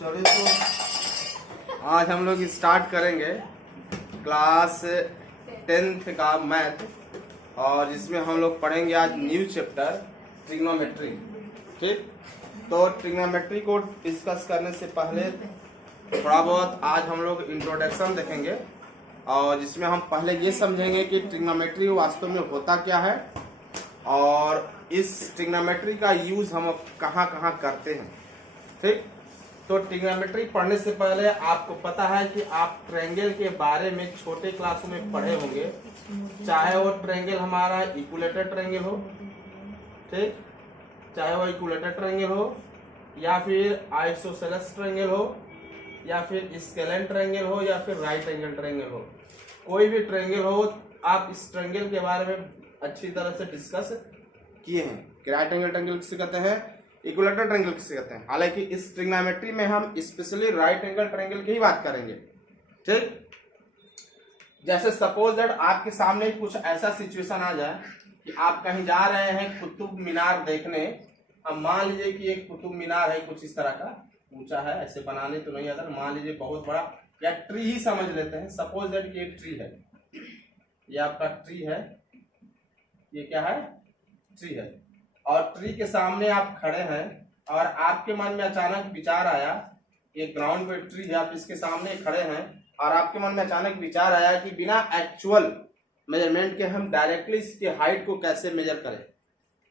चलिए तो आज हम लोग स्टार्ट करेंगे क्लास 10th का मैथ, और जिसमें हम लोग पढ़ेंगे आज न्यू चैप्टर ट्रिग्नोमेट्री। ठीक, तो ट्रिग्नोमेट्री को डिस्कस करने से पहले थोड़ा बहुत आज हम लोग इंट्रोडक्शन देखेंगे, और जिसमें हम पहले ये समझेंगे कि ट्रिग्नोमेट्री वास्तव में होता क्या है और इस ट्रिग्नोमेट्री का यूज हम कहाँ कहाँ करते हैं। ठीक, तो ट्रिग्नोमेट्री पढ़ने से पहले आपको पता है कि आप ट्रायंगल के बारे में छोटे क्लासों में पढ़े होंगे, चाहे वो ट्रायंगल हमारा इक्विलेटरल ट्रायंगल हो, ठीक, चाहे वो इक्विलेटरल ट्रायंगल हो या फिर आइसोसेलेस ट्रायंगल हो या फिर स्केलेन ट्रायंगल हो या फिर राइट एंगल ट्रायंगल हो, कोई भी ट्रायंगल हो, आप इस ट्रायंगल के बारे में अच्छी तरह से डिस्कस किए हैं कि राइट एंगल ट्रायंगल किसे कहते हैं, इक्विलेटरल ट्रायंगल किसे कहते हैं। हालांकि इस ट्रिग्नोमेट्री में हम स्पेशली राइट एंगल ट्रायंगल की ही बात करेंगे। ठीक, जैसे सपोज दैट आपके सामने कुछ ऐसा सिचुएशन आ जाए कि आप कहीं जा रहे हैं कुतुब मीनार देखने। अब मान लीजिए कि एक कुतुब मीनार है, कुछ इस तरह का ऊंचा है, ऐसे बनाने तो नहीं आता, मान लीजिए बहुत बड़ा, या ट्री ही समझ लेते हैं। सपोज दैट कि एक ट्री है, ये आपका ट्री है, ये क्या है, ट्री है, और ट्री के सामने आप खड़े हैं और आपके मन में अचानक विचार आया, ये ग्राउंड पे ट्री है, आप इसके सामने खड़े हैं और आपके मन में अचानक विचार आया कि बिना एक्चुअल मेजरमेंट के हम डायरेक्टली इसकी हाइट को कैसे मेजर करें।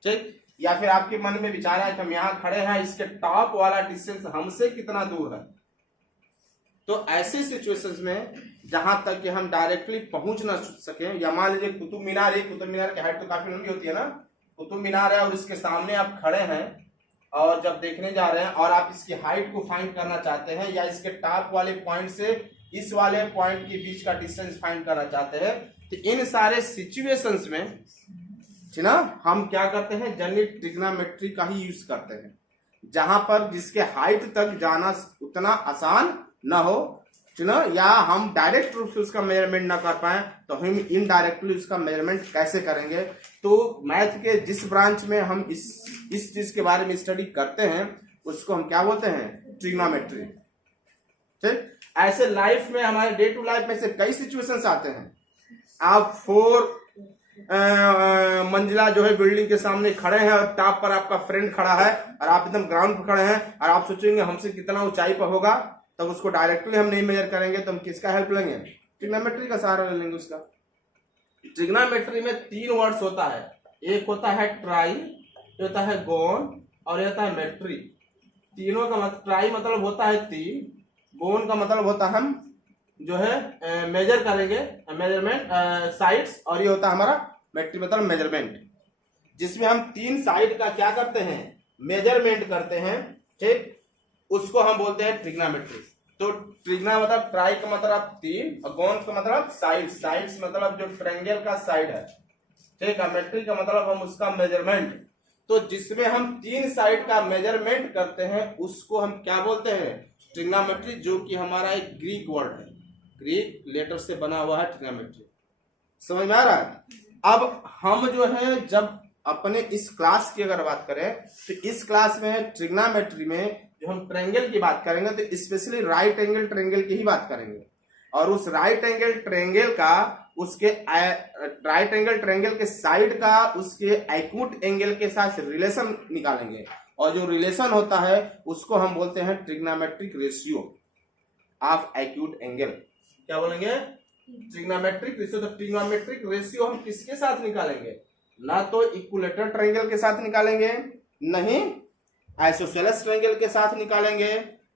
ठीक, या फिर आपके मन में विचार आया कि हम यहाँ खड़े हैं, इसके टॉप वाला डिस्टेंस हमसे कितना दूर है। तो ऐसी सिचुएशंस में जहां तक कि हम डायरेक्टली पहुंच ना सके, या मान लीजिए कुतुब मीनार है, कुतुब मीनार की हाइट तो काफी लंबी होती है ना, कुतुब मीनार है और इसके सामने आप खड़े हैं और जब देखने जा रहे हैं और आप इसकी हाइट को फाइंड करना चाहते हैं, या इसके टॉप वाले पॉइंट से इस वाले पॉइंट के बीच का डिस्टेंस फाइंड करना चाहते हैं, तो इन सारे सिचुएशंस में ना हम क्या करते हैं, जनरली ट्रिग्नोमेट्री का ही यूज करते हैं, जहां पर जिसके हाइट तक जाना उतना आसान ना हो, ना, या हम डायरेक्ट रूप से उसका मेजरमेंट ना कर पाए, तो हम इनडायरेक्टली उसका मेजरमेंट कैसे करेंगे। तो मैथ के जिस ब्रांच में हम इस चीज के बारे में स्टडी करते हैं उसको हम क्या बोलते हैं, ट्रिग्नोमेट्री। ठीक, ऐसे लाइफ में, हमारे डे टू लाइफ में से कई सिचुएशंस आते हैं। आप 4 मंजिला जो है बिल्डिंग के सामने खड़े हैं और टॉप पर आपका फ्रेंड खड़ा है और आप एकदम ग्राउंड पर खड़े हैं और आप सोचेंगे हमसे कितना ऊंचाई पर होगा, तब उसको डायरेक्टली हम नहीं मेजर करेंगे, तो हम किसका हेल्प लेंगे, ट्रिग्नोमेट्री का सहारा ले लेंगे उसका। ट्रिग्नोमेट्री में 3 वर्ड्स होता है, एक होता है ट्राई, एक होता है गोन और एक होता है मेट्री। तीनों का मतलब, ट्राई मतलब होता है 3, गोन का मतलब होता है हम जो है मेजर करेंगे, मेजरमेंट साइड्स, और ये होता है हमारा मेट्री मतलब मेजरमेंट, जिसमें हम 3 साइड का क्या करते हैं, मेजरमेंट करते हैं। ठीक, उसको हम बोलते हैं ट्रिग्नोमेट्री। तो ट्रिग्ना मतलब ट्राई का मतलब 3 और गोन का मतलब साइड, साइड्स मतलब जो ट्रायंगल का साइड है। ठीक, और मेट्री का मतलब हम उसका मेजरमेंट। तो जिसमें हम 3 साइड का मेजरमेंट करते हैं उसको हम क्या बोलते हैं, ट्रिग्नोमेट्री, जो कि हमारा एक ग्रीक वर्ड है, ग्रीक लेटर से बना हुआ है ट्रिग्नोमेट्री। समझ में आ रहा है। अब हम जो है जब अपने इस क्लास की अगर बात करें तो इस क्लास में ट्रिग्नोमेट्री में जो हम ट्रायंगल की बात करेंगे तो स्पेशली राइट एंगल ट्रायंगल की ही बात करेंगे, और उस राइट एंगल ट्रायंगल का, उसके राइट एंगल ट्रायंगल के साइड का उसके एक्यूट एंगल के साथ रिलेशन निकालेंगे, और जो रिलेशन होता है उसको हम बोलते हैं trigonometric ratio of acute angle. क्या बोलेंगे, ट्रिग्नोमेट्रिक रेशियो। तो ट्रिग्नोमेट्रिक रेशियो हम किसके साथ निकालेंगे, ना तो इक्विलेटरल ट्रायंगल के साथ निकालेंगे, नहीं आइसोसेलेस ट्रायंगल के साथ निकालेंगे,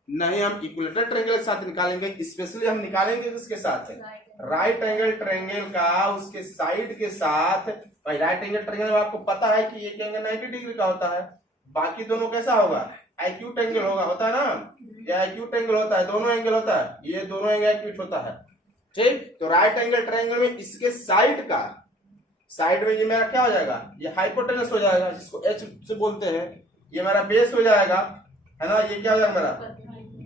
नहीं हम इक्विलेटरल ट्रायंगल के साथ निकालेंगे। स्पेशली हम निकालेंगे किसके साथ, राइट एंगल ट्रायंगल का उसके साइड के साथ। भाई राइट एंगल ट्रायंगल में आपको पता है कि एक एंगल 90 डिग्री का होता है, बाकी दोनों कैसा होगा, एक्यूट एंगल होगा, होता है ना, या एक्यूट एंगल होता है, दोनों एंगल होता है, ये दोनों एंगल एक्यूट होता है। ठीक, तो राइट एंगल ट्रायंगल में इसके साइड का, साइड में ये मेरा क्या हो जाएगा, ये हाइपोटेनस हो जाएगा, जिसको एच से बोलते हैं, ये मेरा बेस हो जाएगा, है ना, ये क्या हो जाएगा मेरा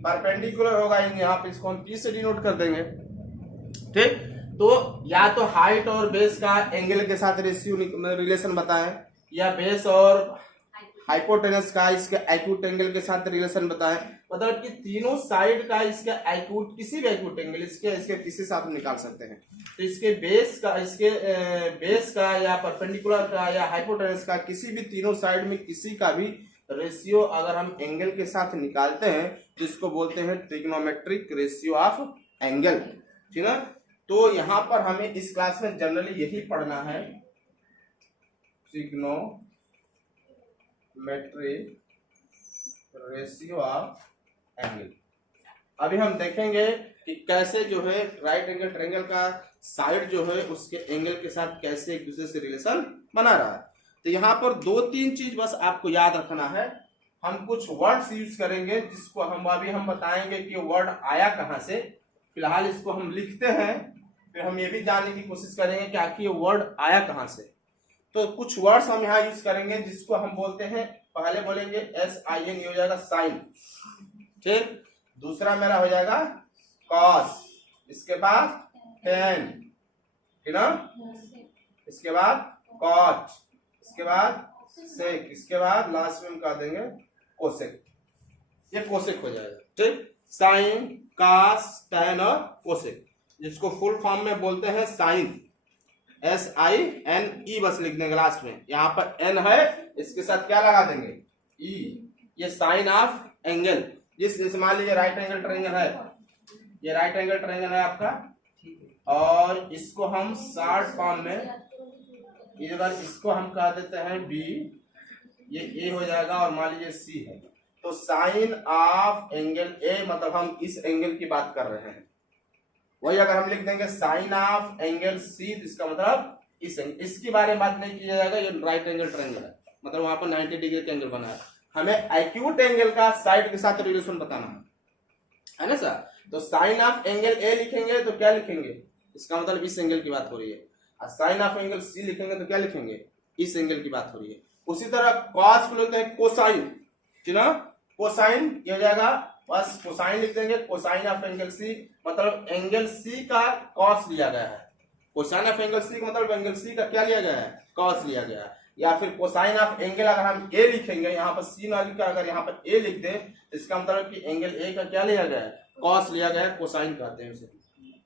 परपेंडिकुलर होगा, यहाँ पे इसको हम पी से डिनोट कर देंगे। ठीक, तो या तो हाइट और बेस का एंगल के साथ रेशियो रिलेशन बताएं, या बेस और हाइपोटेनस का इसके एक्यूट एंगल के साथ रिलेशन बताएं, मतलब कि तीनों साइड का इसके एक्यूट, किसी भी एक्यूट एंगल इसके किसी से आप निकाल सकते हैं। तो इसके बेस का या परपेंडिकुलर का या हाइपोटेनस का किसी भी तीनों साइड में किसी का भी रेशियो अगर हम एंगल के साथ निकालते हैं तो इसको बोलते हैं ट्रिग्नोमेट्रिक रेशियो ऑफ एंगल, ठीक है। तो यहां पर हमें इस क्लास में जनरली यही पढ़ना है, ट्रिग्नोमेट्रिक रेशियो ऑफ एंगल। अभी हम देखेंगे कि कैसे जो है राइट एंगल ट्रायंगल का साइड जो है उसके एंगल के साथ कैसे एक दूसरे से रिलेशन बना रहा है। तो यहाँ पर 2-3 चीज बस आपको याद रखना है। हम कुछ वर्ड्स यूज करेंगे जिसको हम बताएंगे कि वर्ड आया कहां से। फिलहाल इसको हम लिखते हैं, फिर हम ये भी जानने की कोशिश करेंगे कि आखिर ये वर्ड आया कहां से। तो कुछ वर्ड्स हम यहाँ यूज करेंगे जिसको हम बोलते हैं, पहले बोलेंगे SIN, ये हो जाएगा साइन, ठीक। दूसरा मेरा हो जाएगा कॉस, इसके बाद टेन, ठीक ना, इसके बाद कॉट, इसके बाद सेक, इसके बाद लास्ट में हम कह देंगे कोसेक। ये कोसेक हो जाएगा, ठीक। साइन, कॉस, टेन और कोसेक, जिसको फुल फॉर्म में बोलते हैं साइन, SINE बस लिख देंगे लास्ट में। यहाँ पर N है, इसके साथ क्या लगा देंगे, E। ये साइन ऑफ एंगल, जिस मान लीजिए राइट एंगल ट्रायंगल है, ये राइट एंगल ट्रायंगल है आपका, और इसको हम शॉर्ट फॉर्म में इधर इसको हम कह देते हैं B, ये A हो जाएगा और मान लीजिए C है। तो साइन ऑफ एंगल A मतलब हम इस एंगल की बात कर रहे हैं। वही अगर हम लिख देंगे साइन ऑफ एंगल C, इसका मतलब इसके बारे में बात नहीं किया जाएगा, ये राइट एंगल ट्रायंगल है, मतलब वहां पर 90 डिग्री का एंगल बना है। हमें एक्यूट एंगल का साइड के साथ रिलेशन बताना है ना सर। तो साइन ऑफ एंगल A लिखेंगे तो क्या लिखेंगे, इसका मतलब इस एंगल की बात हो रही है। और साइन ऑफ एंगल C लिखेंगे तो क्या लिखेंगे, इस एंगल की बात हो रही है। उसी तरह कॉस को लिखते हैं कोसाइन, ठीक ना, कोसाइन ये हो जाएगा, बस कोसाइन लिख देंगे, कोसाइन ऑफ एंगल C, मतलब एंगल C का कॉस लिया गया है। कोसाइन ऑफ एंगल C का मतलब एंगल C का क्या लिया गया है, कॉस लिया गया है। या फिर कोसाइन ऑफ एंगल अगर हम A लिखेंगे, यहाँ पर C ना लिखकर अगर यहाँ पर A लिख दें, इसका मतलब कि एंगल A का क्या लिया गया है, कॉस लिया गया है, कोसाइन कहते हैं उसे,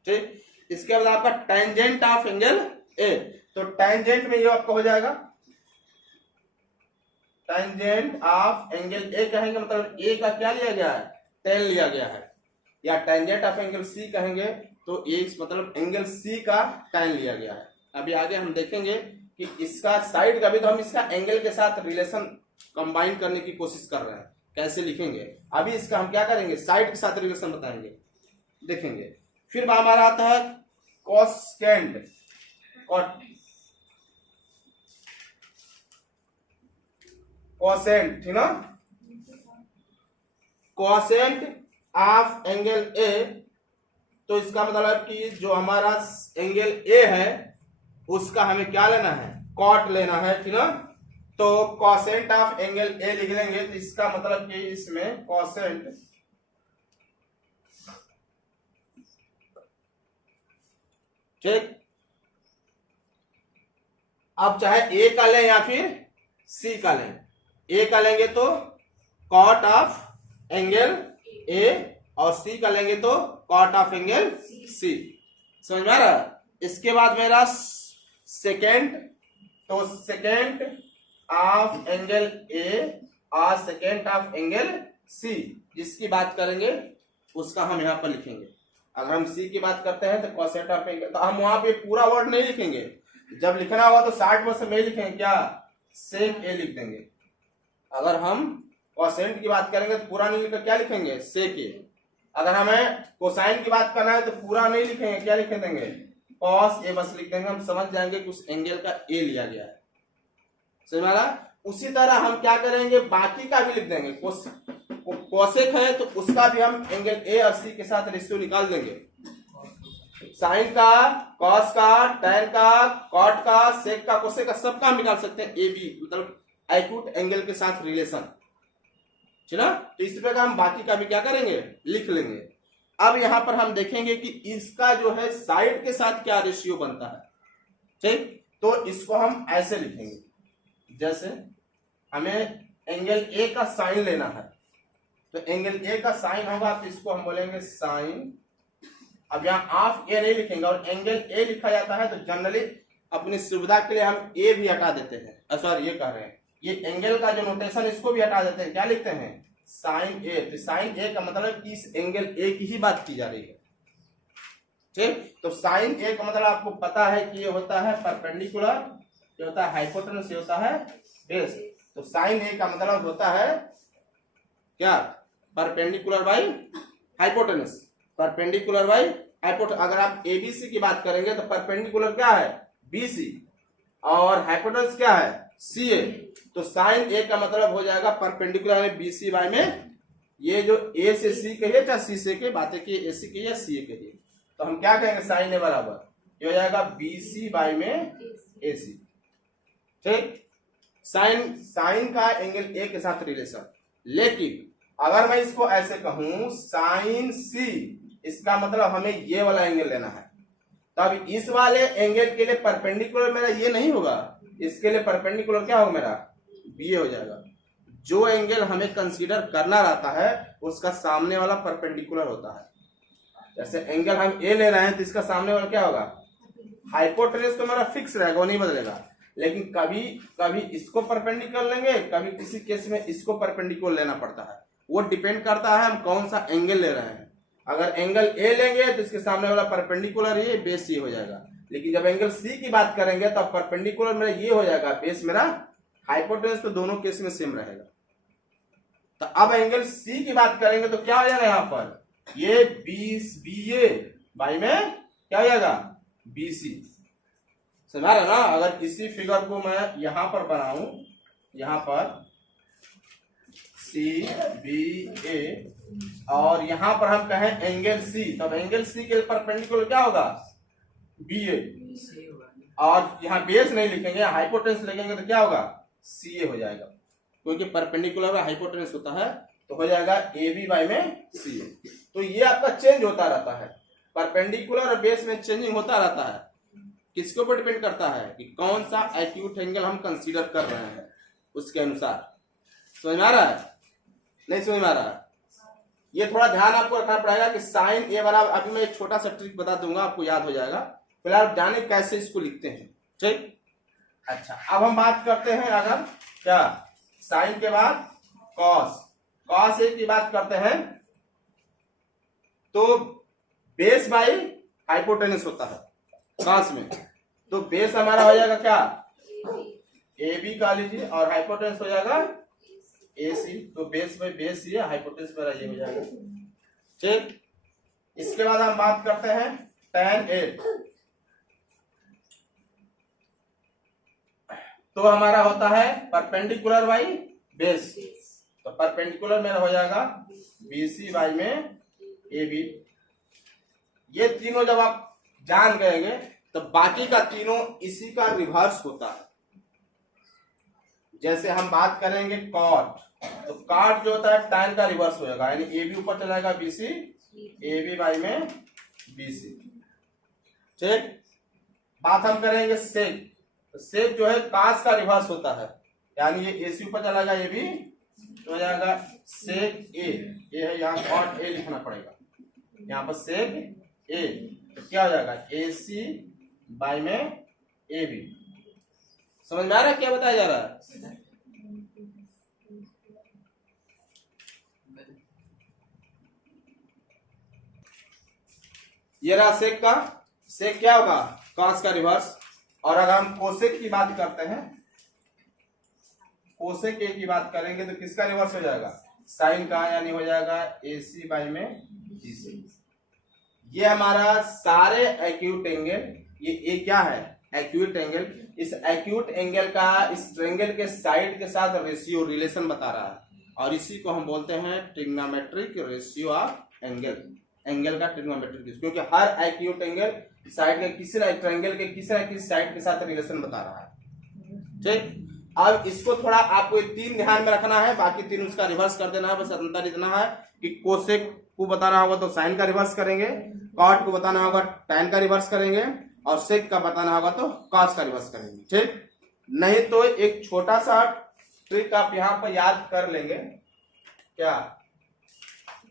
ठीक। इसके बाद आपका टेंजेंट ऑफ एंगल A, तो टेंजेंट में ये आपका हो जाएगा टेंजेंट ऑफ एंगल A कहेंगे, मतलब A का क्या लिया गया है, टेन लिया गया है। या टेंजेंट ऑफ एंगल C कहेंगे तो A मतलब एंगल C का टेन लिया गया है। अभी आगे हम देखेंगे कि इसका साइड का भी, तो हम इसका एंगल के साथ रिलेशन कंबाइन करने की कोशिश कर रहे हैं, कैसे लिखेंगे। अभी इसका हम क्या करेंगे, साइड के साथ रिलेशन बताएंगे, देखेंगे। फिर हमारा आता है कोसेकेंट, कोसेंट, ठीक ना, कोसेंट ऑफ एंगल A, तो इसका मतलब कि जो हमारा एंगल A है उसका हमें क्या लेना है, कॉट लेना है, ठीक ना। तो कोसेंट ऑफ एंगल A लिख लेंगे, तो इसका मतलब कि इसमें कोसेंट, ठीक। अब चाहे A का लें या फिर C का लें, A का लेंगे तो कॉट ऑफ एंगल A और C का लेंगे तो कॉट ऑफ एंगल C, समझ में आ रहा है। इसके बाद मेरा सेकेंड, तो सेकेंड ऑफ एंगल A और सेकेंड ऑफ एंगल C जिसकी बात करेंगे उसका हम यहां पर लिखेंगे। अगर हम C की बात करते हैं तो कोसेंट ऑफ एंगल, तो हम वहां पे पूरा वर्ड नहीं लिखेंगे, जब लिखना होगा तो 60% में लिखेंगे, क्या सेक A लिख देंगे। अगर हम कोसेंट की बात करेंगे तो पूरा नहीं लिखकर क्या लिखेंगे, सेक A। अगर हमें कोसाइन की बात करना है तो पूरा नहीं लिखेंगे, क्या लिख देंगे, कॉस A बस लिख देंगे। हम समझ जाएंगे कि उस एंगल का A लिया गया है, समझ में आ रहा। उसी तरह हम क्या करेंगे, बाकी का भी लिख देंगे। कोसेक है तो उसका भी हम एंगल A और C के साथ रेशियो निकाल देंगे, साइन का, कॉस का, टेन का, कॉट का, सेक का, कोसेक का, सबका हम निकाल सकते हैं AB, मतलब एक्यूट एंगल के साथ रिलेशन, ठीक ना। तो इस प्रकार हम बाकी का भी क्या करेंगे, लिख लेंगे। अब यहां पर हम देखेंगे कि इसका जो है साइड के साथ क्या रेशियो बनता है, ठीक। तो इसको हम ऐसे लिखेंगे, जैसे हमें एंगल ए का साइन लेना है, तो एंगल ए का साइन होगा तो इसको हम बोलेंगे साइन। अब यहाँ हाफ ए नहीं लिखेंगे और एंगल ए लिखा जाता है तो जनरली अपनी सुविधा के लिए हम ए भी हटा देते हैं, सॉरी ये कह रहे हैं, ये एंगल का जो नोटेशन इसको भी हटा देते हैं, क्या लिखते हैं साइन ए। तो साइन ए का मतलब कि इस एंगल ए की ही बात की जा रही है, ठीक। तो साइन ए का मतलब आपको पता है कि ये होता है परपेंडिकुलर, ये होता है हाइपोटेनस, ये होता है बेस। तो साइन ए का मतलब होता है क्या, perpendicular by hypotenuse, perpendicular by hypotenuse. अगर आप एबीसी की बात करेंगे तो परपेंडिकुलर क्या है बीसी और हाइपोटेनस क्या है सीए। तो साइन ए का मतलब हो जाएगा परपेंडिकुलर है बीसी बाई में, ये जो ए से सी कहिए चाहे सी से के बातें की, ए सी कहिए या सी कहिए, तो हम क्या कहेंगे साइन ए बराबर ये हो जाएगा बीसी बाई में ए सी, ठीक। साइन का एंगल ए के साथ रिलेशन। लेकिन अगर मैं इसको ऐसे कहूं साइन सी, इसका मतलब हमें ये वाला एंगल लेना है, तब इस वाले एंगल के लिए परपेंडिकुलर मेरा ये नहीं होगा, इसके लिए परपेंडिकुलर क्या होगा मेरा बी हो जाएगा। जो एंगल हमें कंसीडर करना रहता है उसका सामने वाला परपेंडिकुलर होता है। जैसे एंगल हम ए ले रहे हैं तो इसका सामने वाला क्या होगा हाइपोटेनस, तो मेरा फिक्स रहेगा, वो नहीं बदलेगा। लेकिन कभी कभी इसको परपेंडिकुलर लेंगे, कभी किसी केस में इसको परपेंडिकुलर लेना पड़ता है, वो डिपेंड करता है हम कौन सा एंगल ले रहे हैं। अगर एंगल ए लेंगे तो इसके सामने वाला परपेंडिकुलर ये बेस ये हो जाएगा, लेकिन जब एंगल सी की बात करेंगे तब परपेंडिकुलर मेरा ये हो जाएगा, बेस मेरा हाइपोटेनस, तो दोनों केस में सेम रहेगा। तो अब एंगल सी की बात करेंगे तो क्या हो जाएगा यहाँ पर ये बी ए बाई में क्या हो जाएगा बीसी, समझा रहे ना। अगर इसी फिगर को मैं यहां पर बनाऊं, यहां पर सी बी ए और यहां पर हम कहें एंगल सी, तब एंगल सी के परपेंडिकुलर क्या होगा बी ए, और यहां बेस नहीं लिखेंगे हाइपोटेनस लिखेंगे तो क्या होगा सी ए हो जाएगा, क्योंकि परपेंडिकुलर में हाइपोटेनस होता है, तो हो जाएगा ए बी बाई में सी ए। तो ये आपका चेंज होता रहता है, परपेंडिकुलर और बेस में चेंजिंग होता रहता है। किसके ऊपर डिपेंड करता है कि कौन सा एक्यूट एंगल हम कंसीडर कर रहे हैं, उसके अनुसार। समझ में आ रहा है नहीं समझ में आ रहा है, ये थोड़ा ध्यान आपको रखना पड़ेगा कि साइन ए बराबर, अभी मैं एक छोटा सा ट्रिक बता दूंगा आपको याद हो जाएगा, फिलहाल जाने कैसे इसको लिखते हैं, ठीक। अच्छा अब हम बात करते हैं अगर क्या साइन के बाद कॉस ए की बात करते हैं, तो बेस बाई हाइपोटेनस होता है कॉस में, तो बेस हमारा हो जाएगा क्या ए बी का लीजिए और हाइपोटेनस हो जाएगा ए सी, तो बेस बाई बेस ये हाइपोटेनस मेरा ये हो जाएगा, ठीक। इसके बाद हम बात करते हैं tan ए, तो हमारा होता है परपेंडिकुलर बाई बेस, तो परपेंडिकुलर मेरा हो जाएगा बीसी बाई में ए बी। ये तीनों जब आप जान गएंगे तो बाकी का तीनों इसी का रिवर्स होता है। जैसे हम बात करेंगे कॉट, तो कॉट जो होता है tan का रिवर्स हो जाएगा, यानी ए बी ऊपर चला जाएगा बीसी, ए बी बाई में बीसी, ठीक। बात हम करेंगे सेक, तो सेक जो है cos का रिवर्स होता है, यानी ये ए सी ऊपर चला जाएगा, ए बी तो हो जाएगा सेक ए, ये है यहाँ कॉट ए लिखना पड़ेगा, यहाँ पर सेक ए, तो क्या हो जाएगा ए सी बाई में ए बी। समझ में आ रहा है क्या बताया जा रहा है? ये रहा सेक का, सेक क्या होगा कॉस का रिवर्स। और अगर हम कोसेक की बात करते हैं, कोसेक ए की बात करेंगे तो किसका रिवर्स हो जाएगा साइन का, यानी हो जाएगा ए सी बाई में बी सी। ये हमारा सारे एक्यूट एंगल, ये क्या है एक्यूट एंगल, इस एक्यूट एंगल का इस ट्रायंगल के साइड के साथ रेशियो रिलेशन बता रहा है, और इसी को हम बोलते हैं trigonometric ratio of angle, angle का ट्रिग्नोमेट्रिक, क्योंकि हर एक्यूट एंगल साइड के किसी ट्रायंगल के किसी न किसी साइड के साथ रिलेशन बता रहा है, ठीक। अब इसको थोड़ा आपको तीन ध्यान में रखना है, बाकी तीन उसका रिवर्स कर देना है। बस अंतर इतना है कि कोसेक को बताना होगा तो साइन का रिवर्स करेंगे, कॉट को बताना होगा tan का रिवर्स करेंगे, और सेक का बताना होगा तो कॉस का रिवर्स करेंगे, ठीक। नहीं तो एक छोटा सा ट्रिक आप यहाँ पर याद कर लेंगे। क्या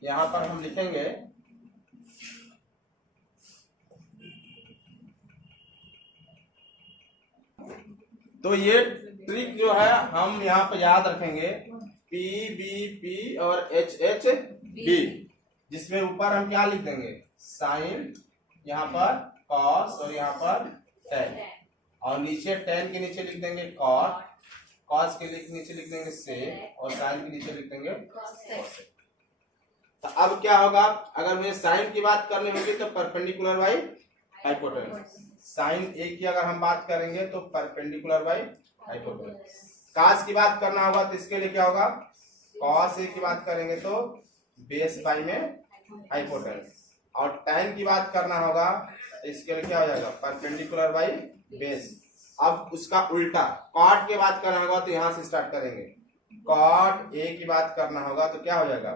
यहाँ पर हम लिखेंगे तो ये ट्रिक जो है हम यहाँ पर याद रखेंगे पी बी पी और एच एच बी, जिसमें ऊपर हम क्या लिख देंगे साइन, यहाँ पर कॉस और यहाँ पर टेन, और नीचे टेन के नीचे लिख देंगे कॉट, कॉस के नीचे लिख देंगे सेक और साइन के नीचे लिख देंगे कॉसेक। तो अब क्या होगा, अगर मुझे साइन की बात करनी होगी तो परपेंडिकुलर बाई हाइपोटेनस, साइन ए की अगर हम बात करेंगे तो परपेंडिकुलर बाई हाइपोटेनस। कॉस की बात करना होगा तो इसके लिए क्या होगा, कॉस ए की बात करेंगे तो बेस बाई में हाइपोटेनस, और tan की बात करना होगा तो इसके लिए क्या हो जाएगा परपेंडिकुलर बाई बेस। अब उसका उल्टा कॉट की बात करना होगा तो यहां से स्टार्ट करेंगे, कॉट ए की बात करना होगा तो क्या हो जाएगा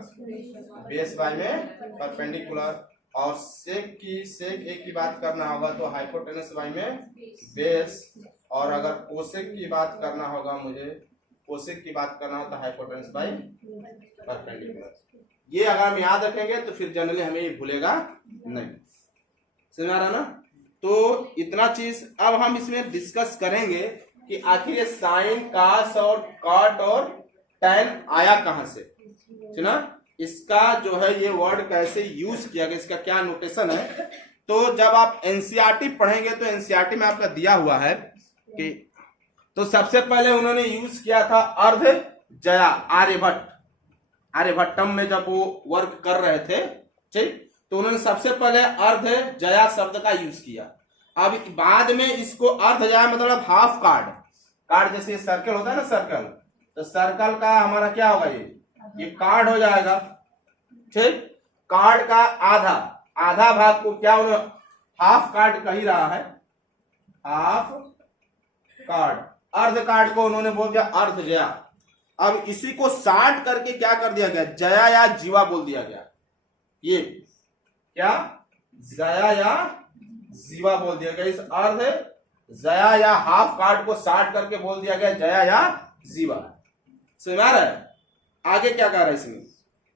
बेस बाई में परपेंडिकुलर, और सेक ए की बात करना होगा तो हाइपोटेनस बाई में बेस, और अगर कोसेक की बात करना होगा मुझे, कोसेक की बात करना हो तो हाइपोटेनस बाई परपेंडिकुलर। ये अगर हम याद रखेंगे तो फिर जनरली हमें ये भूलेगा नहीं। समझ आ रहा ना? तो इतना चीज अब हम इसमें डिस्कस करेंगे कि आखिर ये साइन कॉस और कॉट और टैन आया कहां से, सुना, इसका जो है ये वर्ड कैसे यूज किया गया, इसका क्या नोटेशन है। तो जब आप एनसीईआरटी पढ़ेंगे तो एनसीईआरटी में आपका दिया हुआ है कि तो सबसे पहले उन्होंने यूज किया था अर्ध जया, आर्यभट्टम में जब वो वर्क कर रहे थे, ठीक, तो उन्होंने सबसे पहले अर्ध जया शब्द का यूज किया। अब बाद में इसको अर्ध जया मतलब हाफ कार्ड जैसे सर्कल होता है ना, सर्कल, तो सर्कल का हमारा क्या होगा, ये कार्ड हो जाएगा, ठीक। कार्ड का आधा भाग को क्या उन्होंने हाफ कार्ड कह ही रहा है, हाफ कार्ड, अर्ध कार्ड को उन्होंने बोल दिया अर्ध जया। अब इसी को शार्ट करके क्या कर दिया गया, जया या जीवा बोल दिया गया। ये क्या जया या जीवा बोल दिया गया, इस अर्ध जया या हाफ कार्ड को शार्ट करके बोल दिया गया जया या जीवा। समझ आ रहा है? आगे क्या कह रहा है इसमें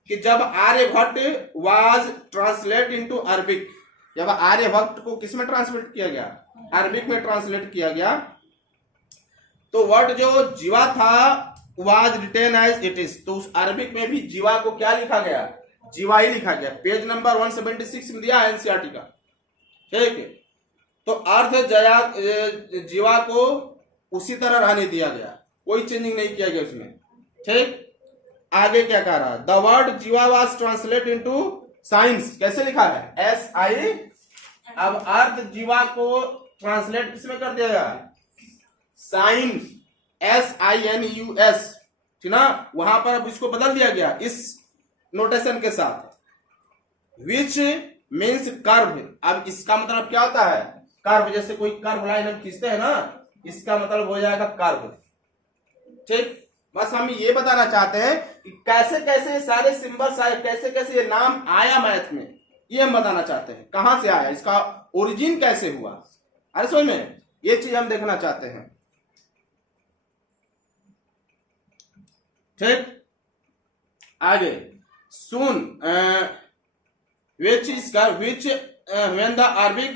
कि जब Aryabhata was translate into Arabic, जब आर्यभट्ट को किसमें ट्रांसलेट किया गया, अरबिक में ट्रांसलेट किया गया, तो वर्ड जो जीवा था was written as it is, तो उस अरबिक में भी जीवा को क्या लिखा गया, जीवा ही लिखा गया। पेज नंबर 176 में दिया है एनसीईआरटी का, ठीक है। तो अर्ध जया जीवा को उसी तरह रहने दिया गया, कोई चेंजिंग नहीं किया गया उसमें, ठीक। आगे क्या कह रहा है, द वर्ड जीवा वाज ट्रांसलेट इनटू साइंस, कैसे लिखा है SI। अब अर्ध जीवा को ट्रांसलेट किसमें कर दिया गया, साइंस, SINUS, ठीक ना, वहां पर अब इसको बदल दिया गया इस नोटेशन के साथ, विच मीन्स कर्व। अब इसका मतलब क्या होता है, कर्व, जैसे कोई कर्व लाइन हम खींचते हैं ना, इसका मतलब हो जाएगा कर्व, ठीक। बस हम ये बताना चाहते हैं कि कैसे कैसे सारे सिंबल्स आए, कैसे कैसे ये नाम आया मैथ में, ये हम बताना चाहते हैं, कहां से आया, इसका ओरिजिन कैसे हुआ, अरे समझ में, ये चीज हम देखना चाहते हैं, ठीक। आगे सुन which when the Arabic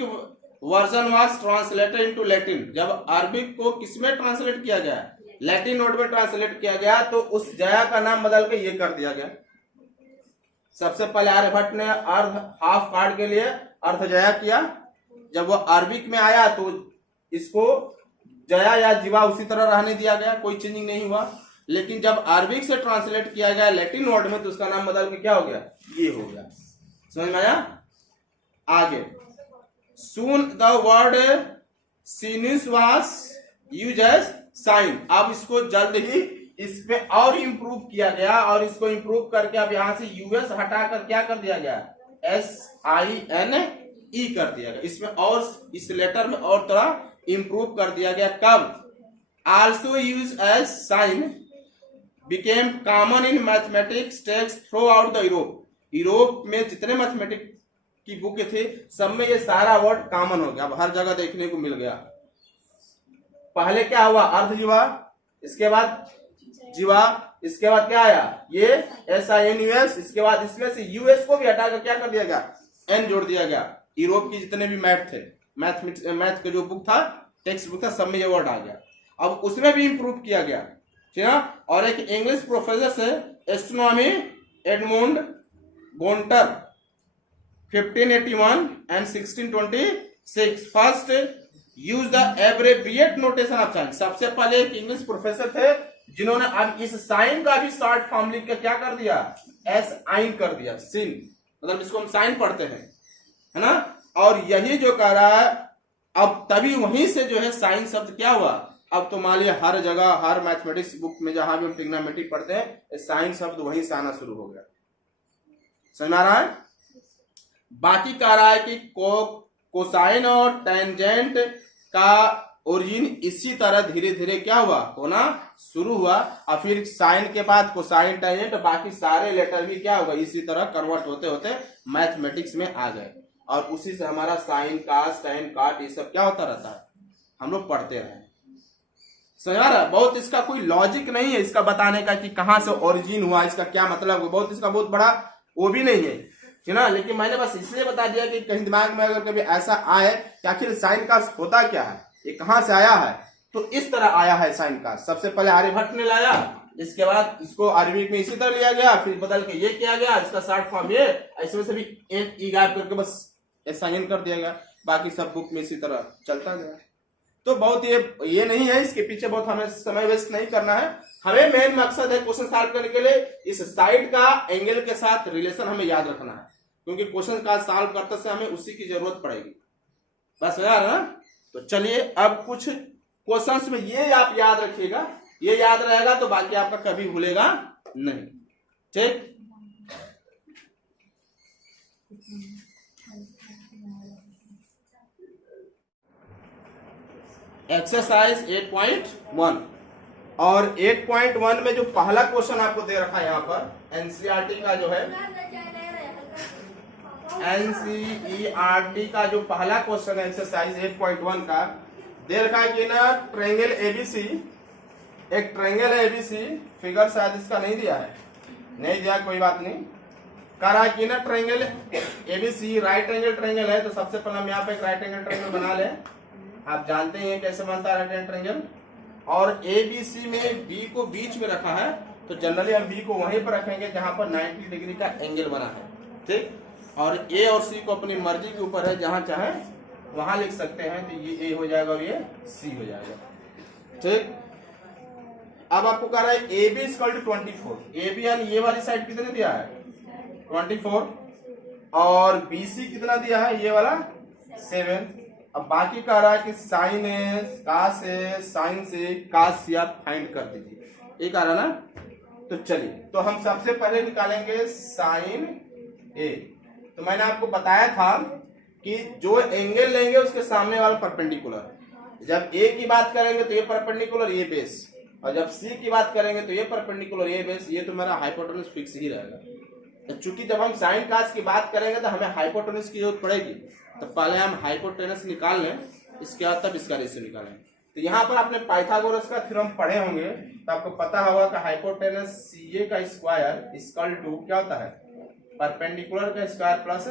version was translated into Latin, जब अरबिक को किसमें ट्रांसलेट किया गया, लैटिन नोट में ट्रांसलेट किया गया, तो उस जया का नाम बदल के ये कर दिया गया। सबसे पहले आर्यभट्ट ने अर्ध हाफ कार्ड के लिए अर्ध जया किया, जब वो अरबिक में आया तो इसको जया या जीवा उसी तरह रहने दिया गया, कोई चेंजिंग नहीं हुआ। लेकिन जब अरबिक से ट्रांसलेट किया गया लैटिन वर्ड में, तो उसका नाम बदल के क्या हो गया, ये हो गया। समझ में आया? आगे soon the word sinus was use as sine, अब इसको जल्द ही इस पे और इम्प्रूव किया गया, और इसको इम्प्रूव करके अब यहां से यूएस हटाकर क्या कर दिया गया, SINE कर दिया गया। इसमें और इस लेटर में और थोड़ा इम्प्रूव कर दिया गया। कब? Also use as sine became common in mathematics texts throughout the Europe में जितने मैथमेटिक्स की बुक थे सब में ये सारा वर्ड कॉमन हो गया, अब हर जगह देखने को मिल गया। पहले क्या हुआ, अर्धजीवा, इसके बाद जीवा। इसके बाद क्या आया, ये SINUS। इसके बाद इसमें से US को भी हटाकर क्या कर दिया गया, N जोड़ दिया गया। यूरोप की जितने भी मैथ थे, मैथ का जो बुक था, टेक्स्ट बुक था, सब में ये वर्ड आ गया। अब उसमें भी इंप्रूव किया गया, ठीक है। और एक इंग्लिश प्रोफेसर से astronomy Edmund Gunter 1581 and 1626 first use the abbreviate notation of sine. सबसे पहले एक इंग्लिश प्रोफेसर थे जिन्होंने अब इस साइन का भी शॉर्ट फॉर्म लिख के क्या कर दिया, SIN कर दिया। सिन मतलब इसको हम साइन पढ़ते हैं, है ना। और यही जो कह रहा है, अब तभी वहीं से जो है साइन शब्द क्या हुआ, अब तो मान लिया हर जगह, हर मैथमेटिक्स बुक में जहां भी हम ट्रिग्नोमेट्री पढ़ते हैं, साइन शब्द वहीं से आना शुरू हो गया। समझ में आ रहा है। बाकी कह रहा है कि कोसाइन और टेंजेंट का ओरिजिन इसी तरह धीरे धीरे क्या हुआ, होना शुरू हुआ। और फिर साइन के बाद कोसाइन, टेंजेंट, बाकी सारे लेटर भी क्या होगा, इसी तरह कन्वर्ट होते होते मैथमेटिक्स में आ गए। और उसी से हमारा साइन, कास, टेन, काट, ये सब क्या होता रहता है, हम लोग पढ़ते रहे। समझ आ रहा है। बहुत इसका कोई लॉजिक नहीं है इसका बताने का कि कहां से ओरिजिन हुआ, इसका क्या मतलब, बहुत इसका बहुत बड़ा वो भी नहीं है, ठीक ना। लेकिन मैंने बस इसलिए बता दिया कि कहीं दिमाग में अगर कभी ऐसा आए कि आखिर साइन का होता क्या है, ये कहां से आया है, तो इस तरह आया है साइन का। सबसे पहले आर्यभट्ट ने लाया, इसके बाद इसको अरबी में इसी तरह लिया गया, फिर बदल के ये किया गया, इसका शॉर्ट फॉर्म ये, इसमें से भी ई गायब करके बस SIN कर दिया गया। बाकी सब बुक में इसी तरह चलता गया। तो बहुत ये नहीं है, इसके पीछे बहुत हमें समय वेस्ट नहीं करना है। हमें मेन मकसद है क्वेश्चन सॉल्व करने के लिए इस साइड का एंगल के साथ रिलेशन हमें याद रखना है, क्योंकि क्वेश्चन का सॉल्व करते समय हमें उसी की जरूरत पड़ेगी। बस यार ना। तो चलिए अब कुछ क्वेश्चंस में ये आप याद रखिएगा, ये याद रहेगा तो बाकी आपका कभी भूलेगा नहीं, ठीक। एक्सरसाइज 8.1 और 8.1 में जो पहला क्वेश्चन आपको दे रखा है यहाँ पर एनसीईआरटी का जो है, एनसीईआरटी का जो पहला क्वेश्चन है एक्सरसाइज 8.1 का दे रखा है कि ना ट्रायंगल एबीसी, एक ट्रायंगल है एबीसी, फिगर शायद इसका नहीं दिया है, नहीं दिया कोई बात नहीं। कह रहा है कि ना triangle ABC right angle triangle है, तो सबसे पहले हम यहाँ पे एक राइट एंगल ट्रायंगल बना लें। आप जानते हैं कैसे बनता है राइट एंगल ट्रायंगल। और एबीसी में बी को बीच में रखा है, तो जनरली हम बी को वहीं पर रखेंगे जहां पर 90 डिग्री का एंगल बना है, ठीक। और ए और सी को अपनी मर्जी के ऊपर है, जहां चाहे वहां लिख सकते हैं, तो ये ए हो जाएगा और ये सी हो जाएगा, ठीक। अब आपको कह रहा है A B equal to 24, A B यानी ये वाली साइड कितने दिया है 24, और बी सी कितना दिया है ये वाला 7। अब बाकी कह रहा है कि साइन ए, कास ए, साइन से कास सी आप फाइंड कर दीजिए, ये कह रहा ना। तो चलिए, तो हम सबसे पहले निकालेंगे साइन ए। तो मैंने आपको बताया था कि जो एंगल लेंगे उसके सामने वाला परपेंडिकुलर, जब ए की बात करेंगे तो ये परपेंडिकुलर ये बेस, और जब सी की बात करेंगे तो ये परपेंडिकुलर ये बेस, ये तो मेरा हाइपोटेनस फिक्स ही रहेगा। तो चूंकि जब हम साइन कास की बात करेंगे तो हमें हाइपोटेनस की जरूरत पड़ेगी, तो पहले हम हाइपोटेनस निकाल लें, इसके बाद तब इसका रेशियो निकालें। तो यहाँ पर आपने पाइथागोरस का थ्योरम पढ़े होंगे, तो आपको पता होगा कि हाइपोटेनस सीए का स्क्वायर इक्वल टू क्या होता है परपेंडिकुलर का स्क्वायर प्लस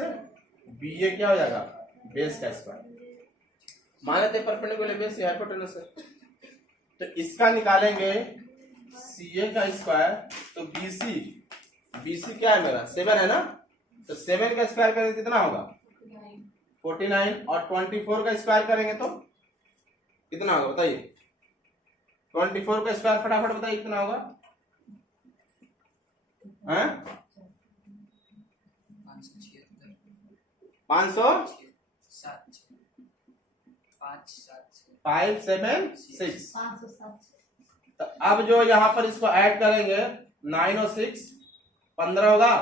बीए क्या हो जाएगा बेस का स्क्वायर। मान लेते परपेंडिकुलर बेस ये हाइपोटेनस है, तो इसका निकालेंगे सीए का स्क्वायर, तो बीसी क्या है मेरा 7 है ना, तो 7 का स्क्वायर करेंगे कितना होगा 49, और 24 का स्क्वायर करेंगे तो कितना होगा बताइए, 24 का स्क्वायर फटाफट बताइए कितना होगा, हैं 576। तो अब जो यहाँ पर इसको ऐड करेंगे 9 और 6 15 होगा,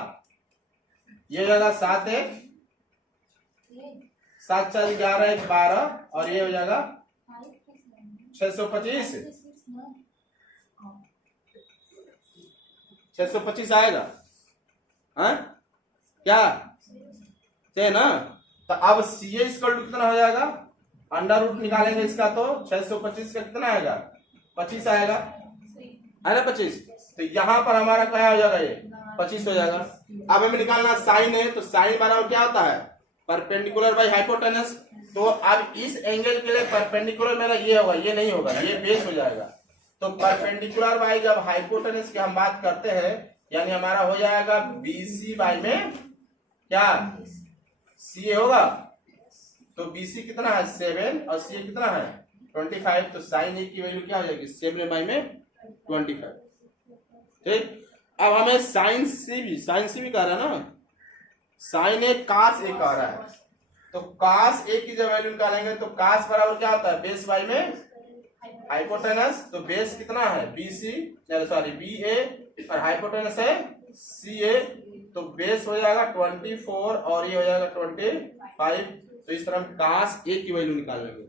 ये हो जाएगा 7 1 7 4 11 1 12, और ये हो जाएगा 625 आएगा, हाँ क्या थे ना। तो अब सी ए इक्वल टू कितना हो जाएगा, अंडर रूट निकालेंगे इसका, तो 625 का कितना आएगा 25 आएगा, है ना 25। तो यहाँ पर हमारा क्या हो जाएगा, ये 25 हो जाएगा। अब हमें निकालना साइन है, तो साइन बराबर क्या होता है, परपेंडिकुलर बाई हाइपोटेनस। तो अब इस एंगल के लिए परपेंडिकुलर मेरा ये होगा, ये नहीं होगा, ये बेस हो जाएगा। तो परपेंडिकुलर बाई जब हाइपोटेनस की हम बात करते हैं, यानी हमारा हो जाएगा बीसी बाई में क्या सी होगा। तो बीसी कितना है 7 और सी कितना है 25। तो साइन ए की वैल्यू क्या हो जाएगी 7 बाई में 25। ठीक, अब हमें साइन सी भी कह रहा है ना, साइन ए कास ए कह रहा है। तो कास ए की जब वैल्यू निकालेंगे तो कास बराबर क्या होता है बेस बाई में हाइपोटेनस। तो बेस कितना है बीसी, सॉरी बी ए, और हाइपोटेनस है सी ए। तो बेस हो जाएगा 24 और ये हो जाएगा 25। तो इस तरह हम कास ए की वैल्यू निकाल लेंगे।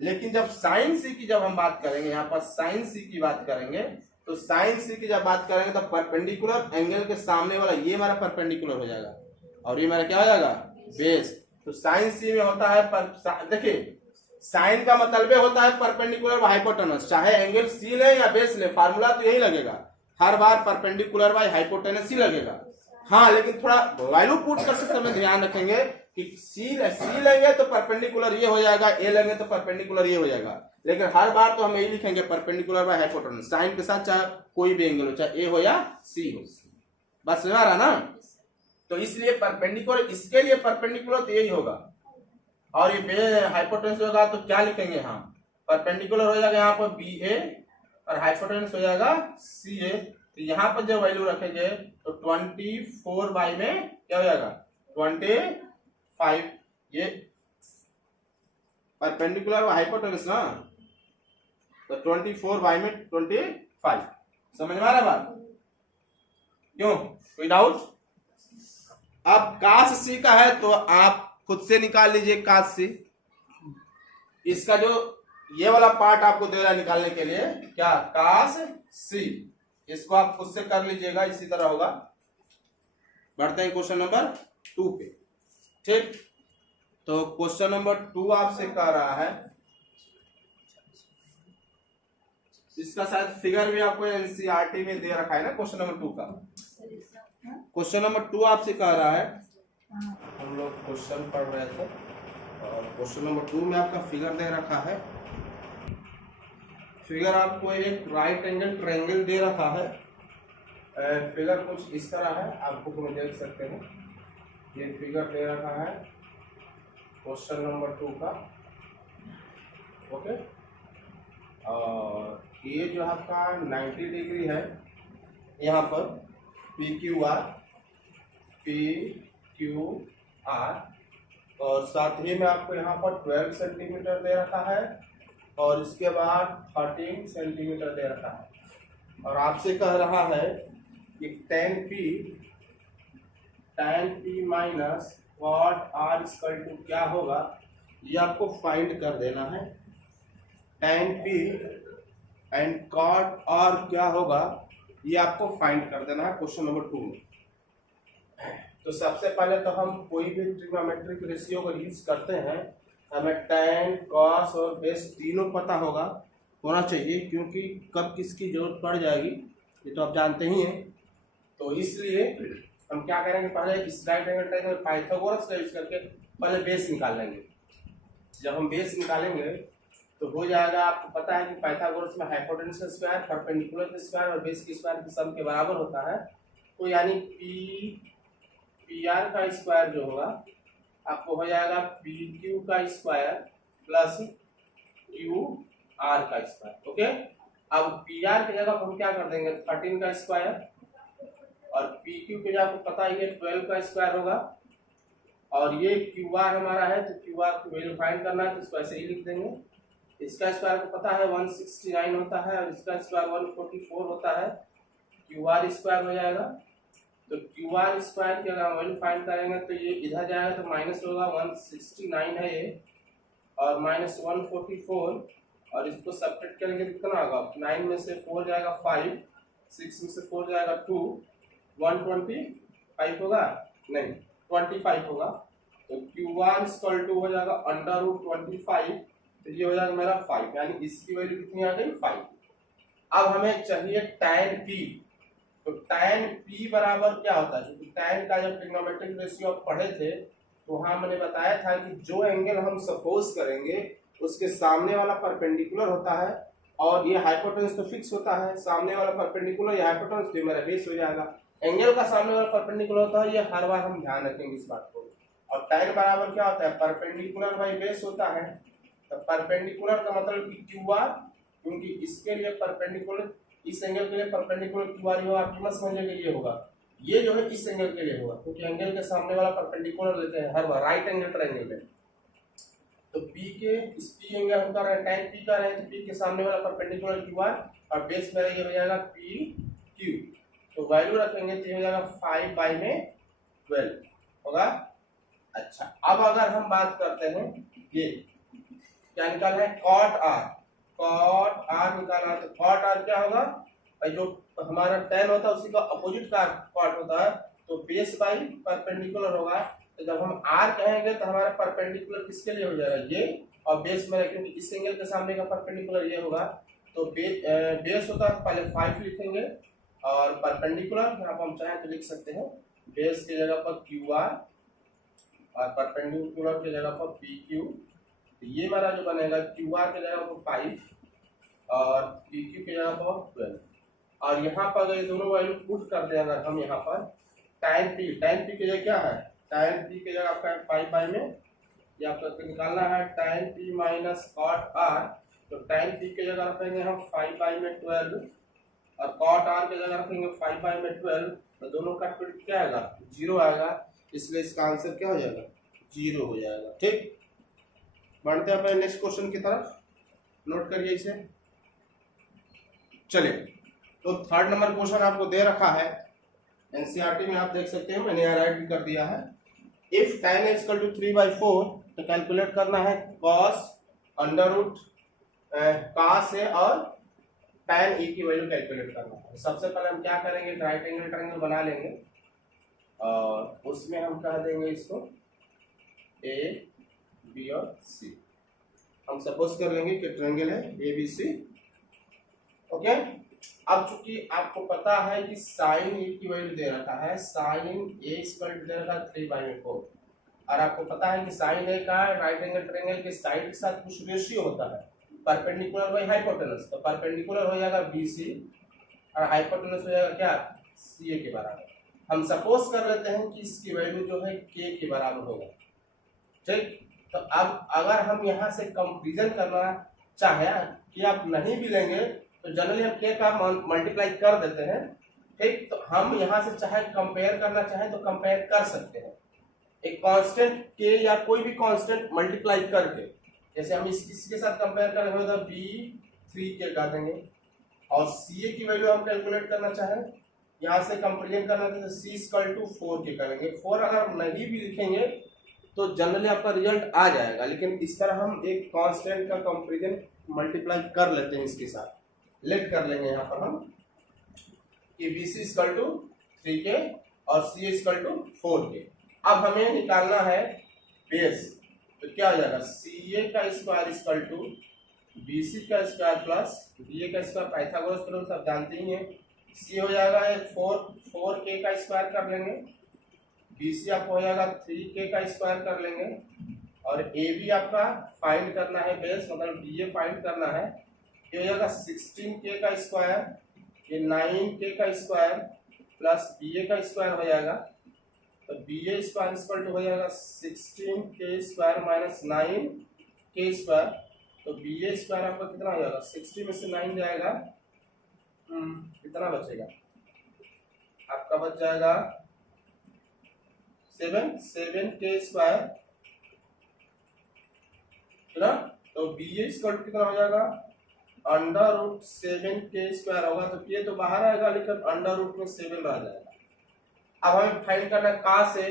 लेकिन जब साइन सी की जब हम बात करेंगे, यहाँ पर साइन सी की बात करेंगे, तो साइन सी की जब बात करेंगे तो परपेंडिकुलर एंगल के सामने वाला ये हमारा परपेंडिकुलर हो जाएगा और ये हमारा क्या हो जाएगा बेस। तो साइन सी में होता है देखिए साइन का मतलब होता है परपेंडिकुलर बाय हाइपोटेनस, चाहे एंगल सी ले या बेस ले, फार्मूला तो यही लगेगा हर बार, परपेंडिकुलर बाय हाइपोटेनस ही लगेगा। हाँ, लेकिन थोड़ा वैल्यू पुट करते समय ध्यान रखेंगे कि सी लेंगे तो परपेंडिकुलर ये हो जाएगा, ए लेंगे तो परपेंडिकुलर ये हो जाएगा। लेकिन हर बार तो हम यही लिखेंगे परपेंडिकुलर बाय हाइपोटेनस, साइन के साथ चाहे कोई भी एंगल हो, चाहे ए हो या सी हो। बस समझ आ रहा ना। तो इसलिए परपेंडिकुलर, इसके लिए परपेंडिकुलर तो यही होगा, और ये हाइपोटेनस होगा तो क्या लिखेंगे हम, परपेंडिकुलर हो जाएगा यहाँ पर बी ए और हाइपोटेनस हो जाएगा सी ए। तो यहाँ पर जब वैल्यू रखेंगे तो 24 बाई में क्या हो जाएगा 25। ये परपेंडिकुलर और हाइपोटेनस ना, तो 24 बाई में 25। समझ में आ रहा बात, क्यों कोई डाउट। अब कास सी का है तो आप खुद से निकाल लीजिए कास सी। इसका जो ये वाला पार्ट आपको दे रहा है निकालने के लिए क्या कास सी, इसको आप खुद से कर लीजिएगा, इसी तरह होगा। बढ़ते हैं क्वेश्चन नंबर 2 पे। ठीक, तो क्वेश्चन नंबर 2 आपसे कह रहा है, इसका शायद फिगर भी आपको एनसीईआरटी में दे रखा है ना क्वेश्चन नंबर 2 का। क्वेश्चन नंबर 2 आपसे कह रहा है, हम लोग क्वेश्चन पढ़ रहे थे और क्वेश्चन नंबर 2 में आपका फिगर दे रखा है। फिगर आपको एक राइट एंगल ट्रायंगल दे रखा है। फिगर कुछ इस तरह है, आपको तुम देख सकते हो, ये फिगर दे रखा है क्वेश्चन नंबर 2 का। ओके, और ये जो आपका 90 डिग्री है, यहाँ पर पी क्यू आर, और साथ ही में आपको यहाँ पर 12 सेंटीमीटर दे रखा है और इसके बाद 13 सेंटीमीटर दे रखा है। और आपसे कह रहा है कि tan p minus cot r equal to क्या होगा, ये आपको फाइंड कर देना है। tan p and cot r क्या होगा ये आपको फाइंड कर देना है क्वेश्चन नंबर 2 में। तो सबसे पहले तो हम कोई भी ट्रिग्नोमेट्रिक रेशियो को यूज करते हैं, हमें tan, cos और बेस तीनों पता होना चाहिए, क्योंकि कब किसकी जरूरत पड़ जाएगी ये तो आप जानते ही हैं। तो इसलिए हम क्या करेंगे, पहले इस राइट एंगल ट्रायंगल पाइथागोरस का यूज करके पहले बेस निकाल लेंगे। जब हम बेस निकालेंगे तो हो जाएगा, आपको पता है कि पाइथागोरस में हाइपोटेनस का स्क्वायर, परपेंडिकुलर का स्क्वायर और बेस के स्क्वायर के सम के बराबर होता है। तो यानी पी आर का स्क्वायर जो होगा आपको हो जाएगा पी क्यू का स्क्वायर प्लस क्यू आर का स्क्वायर। ओके, अब पी आर की जगह हम क्या कर देंगे 13 का स्क्वायर, और पी क्यू की जगह आपको पता ही है 12 का स्क्वायर होगा, और ये क्यू आर हमारा है तो क्यू आर को वैल्यू फाइंड करना है तो इसको ऐसे ही लिख देंगे। इसका स्क्वायर को पता है 169 होता है और इसका स्क्वायर 144 होता है, क्यू आर स्क्वायर हो जाएगा। तो क्यू आर स्क्वायर की अगर हम वैल्यू फाइंड करेंगे तो ये इधर जाएगा तो माइनस होगा, 169 है ये और माइनस 144, और इसको सब्ट्रैक्ट करेंगे कितना होगा, 9 में से 4 जाएगा 5, 6 में से 4 जाएगा 2, 125 होगा, नहीं 25 होगा। तो क्यू आर इक्वल टू हो जाएगा अंडर रूट 25, तो ये हो जाएगा मेरा 5, यानी इसकी वैल्यू कितनी आ गई 5। अब हमें चाहिए tan p। तो tan p बराबर क्या होता है, क्योंकि tan का जब ट्रिग्नोमेट्रिक रेशियो आप पढ़े थे तो वहां मैंने बताया था कि जो एंगल हम सपोज करेंगे उसके सामने वाला परपेंडिकुलर होता है, और ये हाइपोटेन्यूज तो फिक्स होता है, सामने वाला परपेंडिकुलर या हाइपोटेन्यूज तो मेरा बेस हो जाएगा। एंगल का सामने वाला परपेंडिकुलर होता है, ये हर बार हम ध्यान रखेंगे इस बात को। और tan बराबर क्या होता है, परपेंडिकुलर बाई बेस होता है। तो परपेंडिकुलर का मतलब कि QR, क्योंकि इसके लिए परपेंडिकुलर, इस एंगल के लिए परपेंडिकुलर QR होगा, आप मत समझिएगा ये होगा, ये जो है इस एंगल के लिए होगा, क्योंकि एंगल के सामने वाला परपेंडिकुलर लेते हैं हर बार राइट एंगल ट्रायंगल में। तो P के इस P एंगल हम कर रहे हैं, tan P कर रहे हैं, तो P के सामने वाला परपेंडिकुलर QR और बेस मेरा ये हो जाएगा PQ। तो वैल्यू रखेंगे तो ये हो जाएगा 5/12 होगा। अच्छा, अब अगर हम बात करते हैं ये क्या निकालना है, cot r। cot r निकालना है, तो cot r क्या होगा भाई, जो हमारा tan होता है उसी का अपोजिट का cot होता है, तो बेस बाई परपेंडिकुलर होगा। तो जब हम r कहेंगे तो हमारा परपेंडिकुलर किसके लिए हो जाएगा, ये, और बेस में, क्योंकि इस एंगल के सामने का परपेंडिकुलर ये होगा, तो बेस होता है पहले 5 लिखेंगे, और परपेंडिकुलर यहाँ पर हम चाहें तो लिख सकते हैं बेस की जगह पर QR और परपेंडिकुलर की जगह पर PQ। तो ये हमारा जो बनेगा QR की जगह पर 5 और PQ की जगह पर 12। और यहाँ पर ये दोनों वैल्यू पुट कर दें अगर हम यहाँ पर, tan p की जगह क्या है, tan p की जगह आपका 5 में ये आपको निकालना है tan p minus cot r। तो tan p की जगह रखेंगे हम 5/12 और cot r की जगह रखेंगे 5/12। तो दोनों का प्रोडक्ट क्या आएगा, 0 आएगा, इसलिए इसका आंसर क्या हो जाएगा, 0 हो जाएगा। ठीक, बढ़ते हैं अपने नेक्स्ट क्वेश्चन की तरफ, नोट करिए इसे। चलिए, तो थर्ड नंबर क्वेश्चन आपको दे रखा है एनसीईआरटी में, आप देख सकते हैं, मैंने यहाँ राइट भी कर दिया है। If tan x equal to 3/4, तो कैलकुलेट करना है cos अंडर रूट cos है और tan e की वैल्यू कैलकुलेट करना है। सबसे पहले हम क्या करेंगे, राइट एंगल ट्रायंगल बना लेंगे और उसमें हम कह देंगे इसको A B और C। हम सपोज कर लेंगे कि ट्रायंगल है ABC। ओके, अब चूंकि आपको पता है कि sin A की वैल्यू दे रखा है, sin A इक्वल टू दे रखा है 3/4, और आपको पता है कि sin A का राइट एंगल ट्रायंगल के साइड के साथ कुछ रेशियो होता है, परपेंडिकुलर बाई हाइपोटेनस। तो परपेंडिकुलर हो जाएगा BC और हाइपोटेनस हो जाएगा क्या, CA के बराबर। हम सपोज कर लेते हैं कि इसकी वैल्यू जो है K के बराबर होगा। ठीक, तो अब अगर हम यहाँ से कंपेरिजन करना चाहे कि आप नहीं भी लेंगे तो जनरली हम K का मल्टीप्लाई कर देते हैं। ठीक, तो हम यहाँ से चाहे कंपेयर करना चाहे तो कंपेयर कर सकते हैं, एक कांस्टेंट K या कोई भी कांस्टेंट मल्टीप्लाई करके। जैसे हम इसके साथ कंपेयर करेंगे तो B3K कर देंगे, और CA की वैल्यू हम कैलकुलेट करना चाहें, यहाँ से कंपेरिजन करना चाहे तो C इक्वल टू 4K करेंगे। 4 अगर हम नहीं भी लिखेंगे तो जनरली आपका रिजल्ट आ जाएगा, लेकिन इस तरह हम एक कांस्टेंट का कंपेरिजन मल्टीप्लाई कर लेते हैं, इसके साथ लेट कर लेंगे यहाँ पर हम कि BC इक्वल टू 3K और CA इक्वल टू 4K। अब हमें निकालना है बेस, तो क्या हो जाएगा, CA का स्क्वायर इक्वल टू BC का स्क्वायर प्लस BA का स्क्वायर, पाइथागोरस थ्योरम सब जानते ही हैं। C हो जाएगा 4K का स्क्वायर कर लेंगे, BC आपको हो जाएगा 3K का स्क्वायर कर लेंगे, और AB आपका फाइंड करना है बेस, मतलब BA फाइंड करना है, ये हो जाएगा 16K का स्क्वायर, ये 9K का स्क्वायर प्लस BA का स्क्वायर हो जाएगा। तो BA स्क्वायर इक्वल टू हो जाएगा 16K square minus 9K square. तो BA स्क्वायर आपका कितना हो जाएगा, 60 में से 9 जाएगा, कितना बचेगा आपका, बच जाएगा 7K स्क्वायर ना। तो BA स्क्वायर कितना हो जाएगा, अंडर रूट 7K स्क्वायर होगा, तो ये तो बाहर आएगा लेकिन अंडर रूट में 7 रह जाएगा। अब हमें फाइंड करना है का से,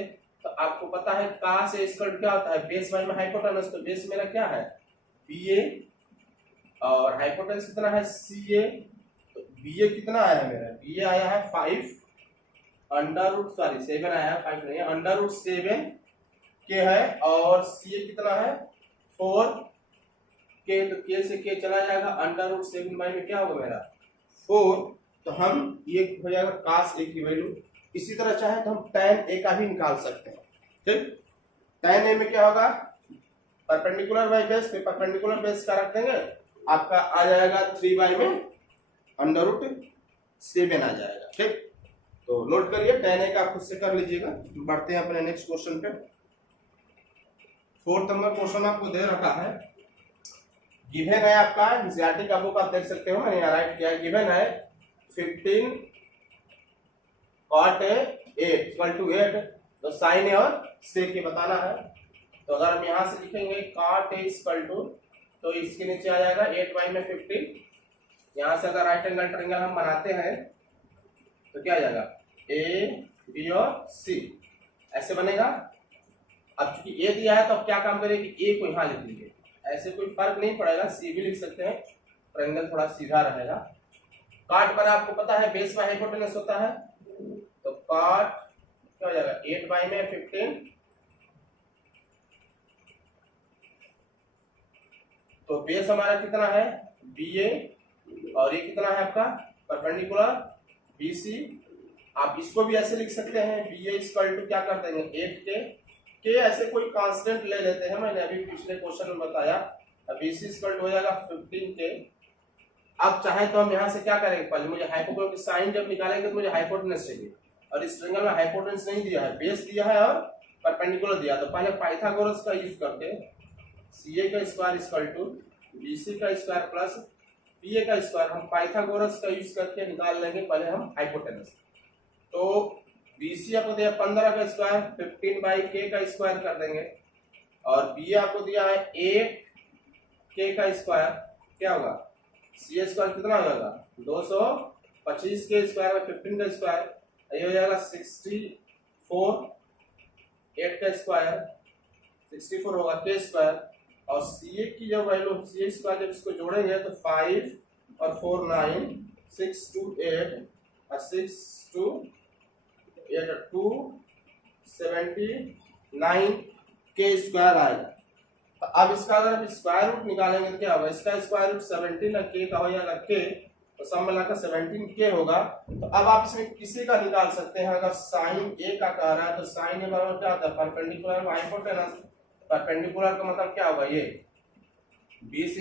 तो आपको पता है का से स्क्वायर क्या होता है, बेस बाई में हाइपोटेनस। तो बेस मेरा क्या है BA और हाइपोटेनस कितना है CA। तो BA कितना आया है मेरा, BA आया है 5 अंडर रूट 7 आया है, 5 नहीं है, अंडर रूट 7K है, और CA कितना है 4K। तो K से K चला जाएगा, अंडर रूट 7 बाई में क्या होगा मेरा 4, तो हम ये हो जाएगा cos A की वैल्यू। इसी तरह चाहे तो हम tan A का भी निकाल सकते हैं। ठीक, tan A में क्या होगा, परपेंडिकुलर बाई बेस, फिर परपेंडिकुलर बेस का रख देंगे, आपका आ जाएगा 3 में √7 आ जाएगा। ठीक, तो नोट करिए, tan A का आप खुद से कर लीजिएगा। बढ़ते हैं अपने नेक्स्ट क्वेश्चन पे। 4th नंबर क्वेश्चन आपको दे रखा है, गिवन है आपका एनसीईआरटी का बुक आप देख सकते हो, मैंने यहाँ राइट किया है। गिवन है 15 cot A 8 तो साइन ए और सेक के बताना है। तो अगर हम यहाँ से लिखेंगे cot A तो इसके नीचे आ जाएगा 8y में 15। यहाँ से अगर राइट एंगल ट्रायंगल हम बनाते हैं तो क्या आ जाएगा, ए बी और सी ऐसे बनेगा। अब चूंकि ए दिया है तो अब क्या काम करेंगे, ए को यहाँ लिख लीजिए, ऐसे कोई फर्क नहीं पड़ेगा, सी भी लिख सकते हैं, ट्रायंगल थोड़ा सीधा रहेगा। काट पर आपको पता है बेस में हाइपोटेनस होता है, तो काट क्या हो जाएगा 8y में 15, तो बेस हमारा कितना है BA और ये कितना है आपका परपेंडिकुलर BC। आप इसको भी ऐसे लिख सकते हैं, BA क्या कर देंगे 8K, ऐसे कोई कांस्टेंट ले लेते हैं, मैंने अभी पिछले क्वेश्चन में बताया। BC हो जाएगा 15K। अब चाहे तो हम यहाँ से क्या करेंगे, पहले मुझे हाइपोटेनस की साइन जब निकालेंगे तो मुझे हाइपोटेनस चाहिए, और इस ट्रायंगल में हाइपोटेनस नहीं दिया है, बेस दिया है और परपेंडिकुलर दिया। तो पहले पाइथागोरस का यूज करके CA का स्क्वायर इक्वल टू BC का स्क्वायर प्लस PA का स्क्वायर, हम पाइथागोरस का यूज करके निकाल लेंगे पहले हम हाइपोटेनस। तो BC आपको दिया 15 का स्क्वायर 15/K का स्क्वायर कर देंगे, और BA आपको दिया है 8K का स्क्वायर, क्या होगा CA स्क्वायर कितना हो जाएगा 225 के स्क्वायर में 15 का स्क्वायर, ये हो जाएगा 64, 8 का स्क्वायर 64 होगा K स्क्वायर, और CA की जब वैल्यू CA स्क्वायर जब इसको जोड़ेंगे तो 5 और 4 9 6 2 8 और 6 2 8 2 79 K स्क्वायर आएगा। तो अब इसका अगर हम स्क्वायर रूट निकालेंगे तो क्या होगा, इसका स्क्वायर रूट 17 और K का हो जाएगा K, तो सब मिलाकर 17K होगा। तो अब आप इसमें किसी का निकाल सकते हैं, अगर साइन A का कह रहा है तो साइन A बराबर क्या होता है परपेंडिकुलर हाइपोटेनस, परपेंडिकुलर का मतलब क्या होगा ये BC,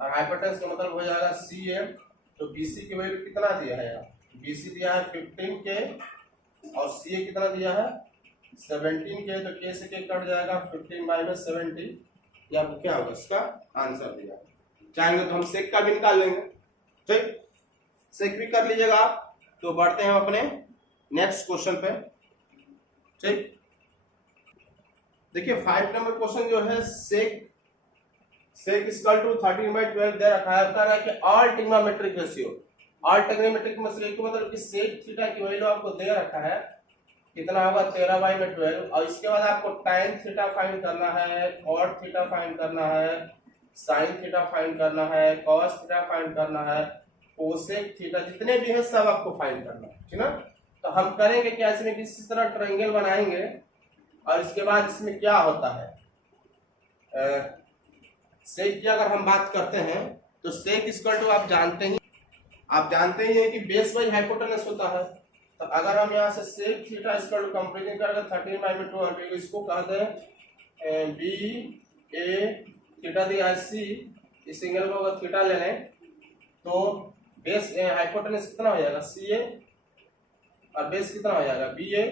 और हाइपोटेनस का मतलब हो जाएगा CA। तो BC की वैल्यू कितना दिया है यहाँ, BC दिया है 15K और CA कितना दिया है 17K, तो K से K कट जाएगा 15/70, या क्या होगा इसका आंसर दिया। चाहेंगे तो हम सेक का भी निकाल लेंगे, ठीक, सेक भी कर लीजिएगा आप। तो बढ़ते हैं हम अपने नेक्स्ट क्वेश्चन पे। ठीक, देखिए 5 नंबर क्वेश्चन जो है सेक इक्वल टू 13/12 दे रखा है, कह रहा है कि all trigonometric ratio, all trigonometric ratio का मतलब कि सेक थीटा की वैल्यू आपको दे रखा है, कितना होगा 13/12, और इसके बाद आपको tan थीटा फाइंड करना है, cot थीटा फाइंड करना है, sin थीटा फाइंड करना है, cos थीटा फाइंड करना है, कोसेक थीटा जितने भी है सब आपको फाइंड करना है, ठीक ना। तो हम करेंगे क्या, इसमें किसी तरह ट्रायंगल बनाएंगे, और इसके बाद इसमें क्या होता है सेक की अगर हम बात करते हैं तो सेक इक्वल टू आप जानते ही हैं कि बेस बाई हाइपोटेनस होता है। तो अगर हम यहाँ से sec theta equal to comparison करके 13/12 इसको कह दें BA, थीटा दिया है C, इस एंगल को अगर थीटा ले लें तो बेस हाइपोटेनस कितना हो जाएगा CA और बेस कितना हो जाएगा BA।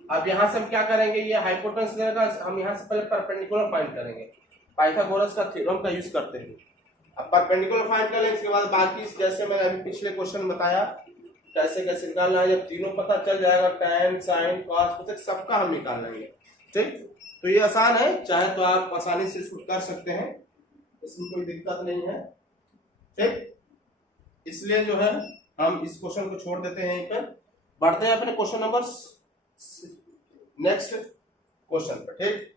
अब यहाँ से हम क्या करेंगे, ये हाइपोटेनस देगा, हम यहाँ से पहले परपेंडिकुलर फाइंड करेंगे, पाइथागोरस का थ्योरम का यूज करते हैं। अब परपेंडिकुलर फाइंड कर लेंगे, इसके बाद बाकी जैसे मैंने अभी पिछले क्वेश्चन बताया कैसे कैसे निकालना है, जब तीनों पता चल जाएगा tan sin cos कोसेक सबका हम निकाल लेंगे। ठीक, तो ये आसान है, चाहे तो आप आसानी से इसको कर सकते हैं, इसमें कोई दिक्कत नहीं है। ठीक, इसलिए जो है हम इस क्वेश्चन को छोड़ देते हैं यहीं पर, बढ़ते हैं अपने क्वेश्चन नंबर नेक्स्ट क्वेश्चन पर। ठीक,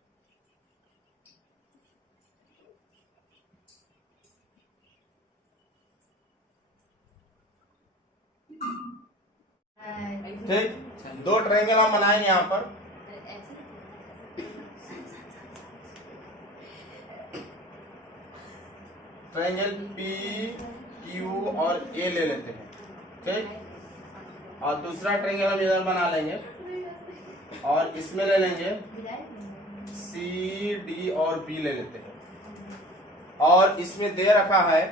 ठीक, दो ट्रायंगल हम बनाएंगे यहाँ पर, ट्रायंगल क्यू और ए ले लेते हैं, ठीक। और दूसरा ट्रायंगल हम इधर बना लेंगे और इसमें ले लेंगे सी डी और बी ले लेते हैं। और इसमें दे रखा है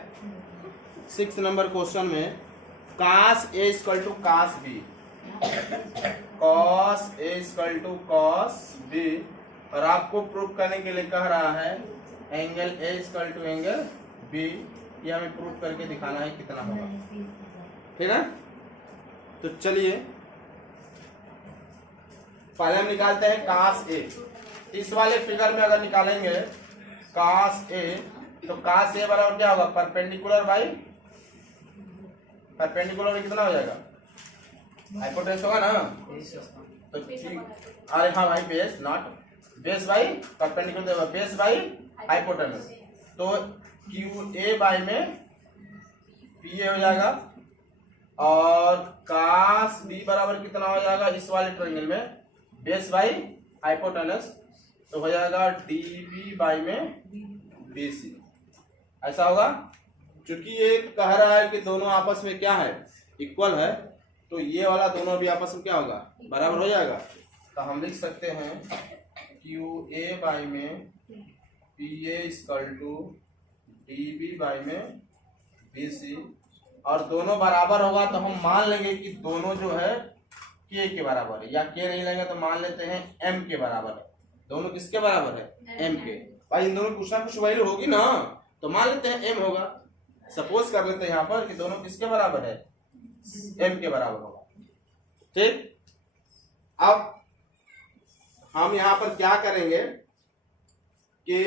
6 नंबर क्वेश्चन में cos A equal to cos B, cos A equal to cos B, और आपको प्रूफ करने के लिए कह रहा है angle A equal to angle B। ये हमें प्रूफ करके दिखाना है कितना होगा, ठीक है। तो चलिए पहले हम निकालते हैं cos A। इस वाले फिगर में अगर निकालेंगे cos A, तो cos A बराबर क्या होगा, परपेंडिकुलर बाई परपेंडिकुलर कितना हो जाएगा, हाइपोटेनस होगा ना। तो ठीक, अरे हाँ भाई, base not base by perpendicular, base by hypotenuse. तो क्यू ए बाई में पी ए हो जाएगा और cos B बराबर कितना हो जाएगा इस वाले ट्रायंगल में, बेस बाई हाइपोटेनस, तो हो जाएगा डी बी बाई में बी सी। ऐसा होगा। चूंकि ये कह रहा है कि दोनों आपस में क्या है, इक्वल है, तो ये वाला दोनों भी आपस में क्या होगा, बराबर हो जाएगा। तो हम लिख सकते हैं क्यू ए बाई में P A equal to D B by में बी सी, और दोनों बराबर होगा तो हम मान लेंगे कि दोनों जो है के बराबर है, या के नहीं लेंगे तो मान लेते हैं एम के बराबर है। दोनों किसके बराबर है, एम के। भाई इन दोनों कुछ ना कुछ वैल्यू होगी ना, तो मान लेते हैं एम होगा। सपोज कर लेते हैं यहाँ पर कि दोनों किसके बराबर है, एम के बराबर होगा, ठीक। अब हम यहाँ पर क्या करेंगे कि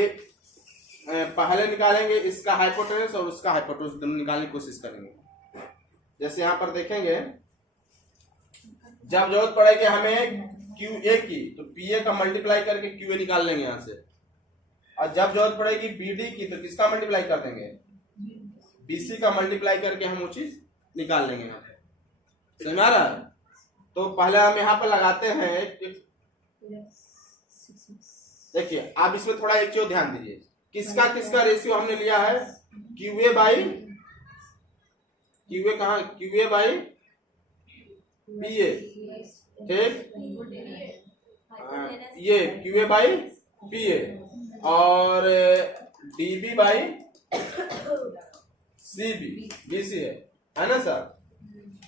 पहले निकालेंगे इसका हाइपोटेनस और उसका हाइपोटेनस, दोनों निकालने की कोशिश करेंगे। जैसे यहाँ पर देखेंगे, जब जरूरत पड़ेगी हमें क्यू ए की, तो पी ए का मल्टीप्लाई करके क्यू ए निकाल लेंगे यहाँ से। और जब जरूरत पड़ेगी बी डी की, तो किसका मल्टीप्लाई कर देंगे, बी सी का मल्टीप्लाई करके हम वो चीज निकाल लेंगे यहाँ पे। समझ आ रहा है। तो पहले हम यहाँ पर लगाते हैं, देखिए आप इसमें थोड़ा एक चीज ध्यान दीजिए, किसका रेशियो हमने लिया है, Q A by Q A, कहा Q A by P A, ठीक। ये Q A by P A और D B by C B, B C है ना सर।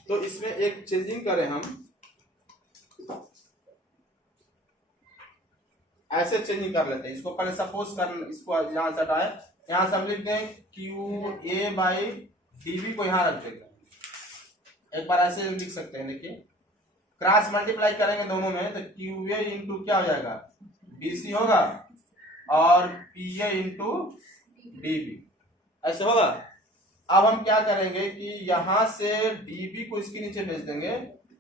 तो इसमें एक चेंजिंग करें हम, ऐसे चेंजिंग कर लेते हैं इसको। पहले सपोज कर, इसको यहां से हटाए, यहां से हम लिख दें Q A by D B को यहां रख देते हैं। एक बार ऐसे लिख सकते हैं, देखिए क्रॉस मल्टीप्लाई करेंगे दोनों में, तो क्यू ए इंटू क्या हो जाएगा, बी सी होगा, और P A into D B, ऐसे होगा। अब हम क्या करेंगे कि यहां से डी बी को इसके नीचे भेज देंगे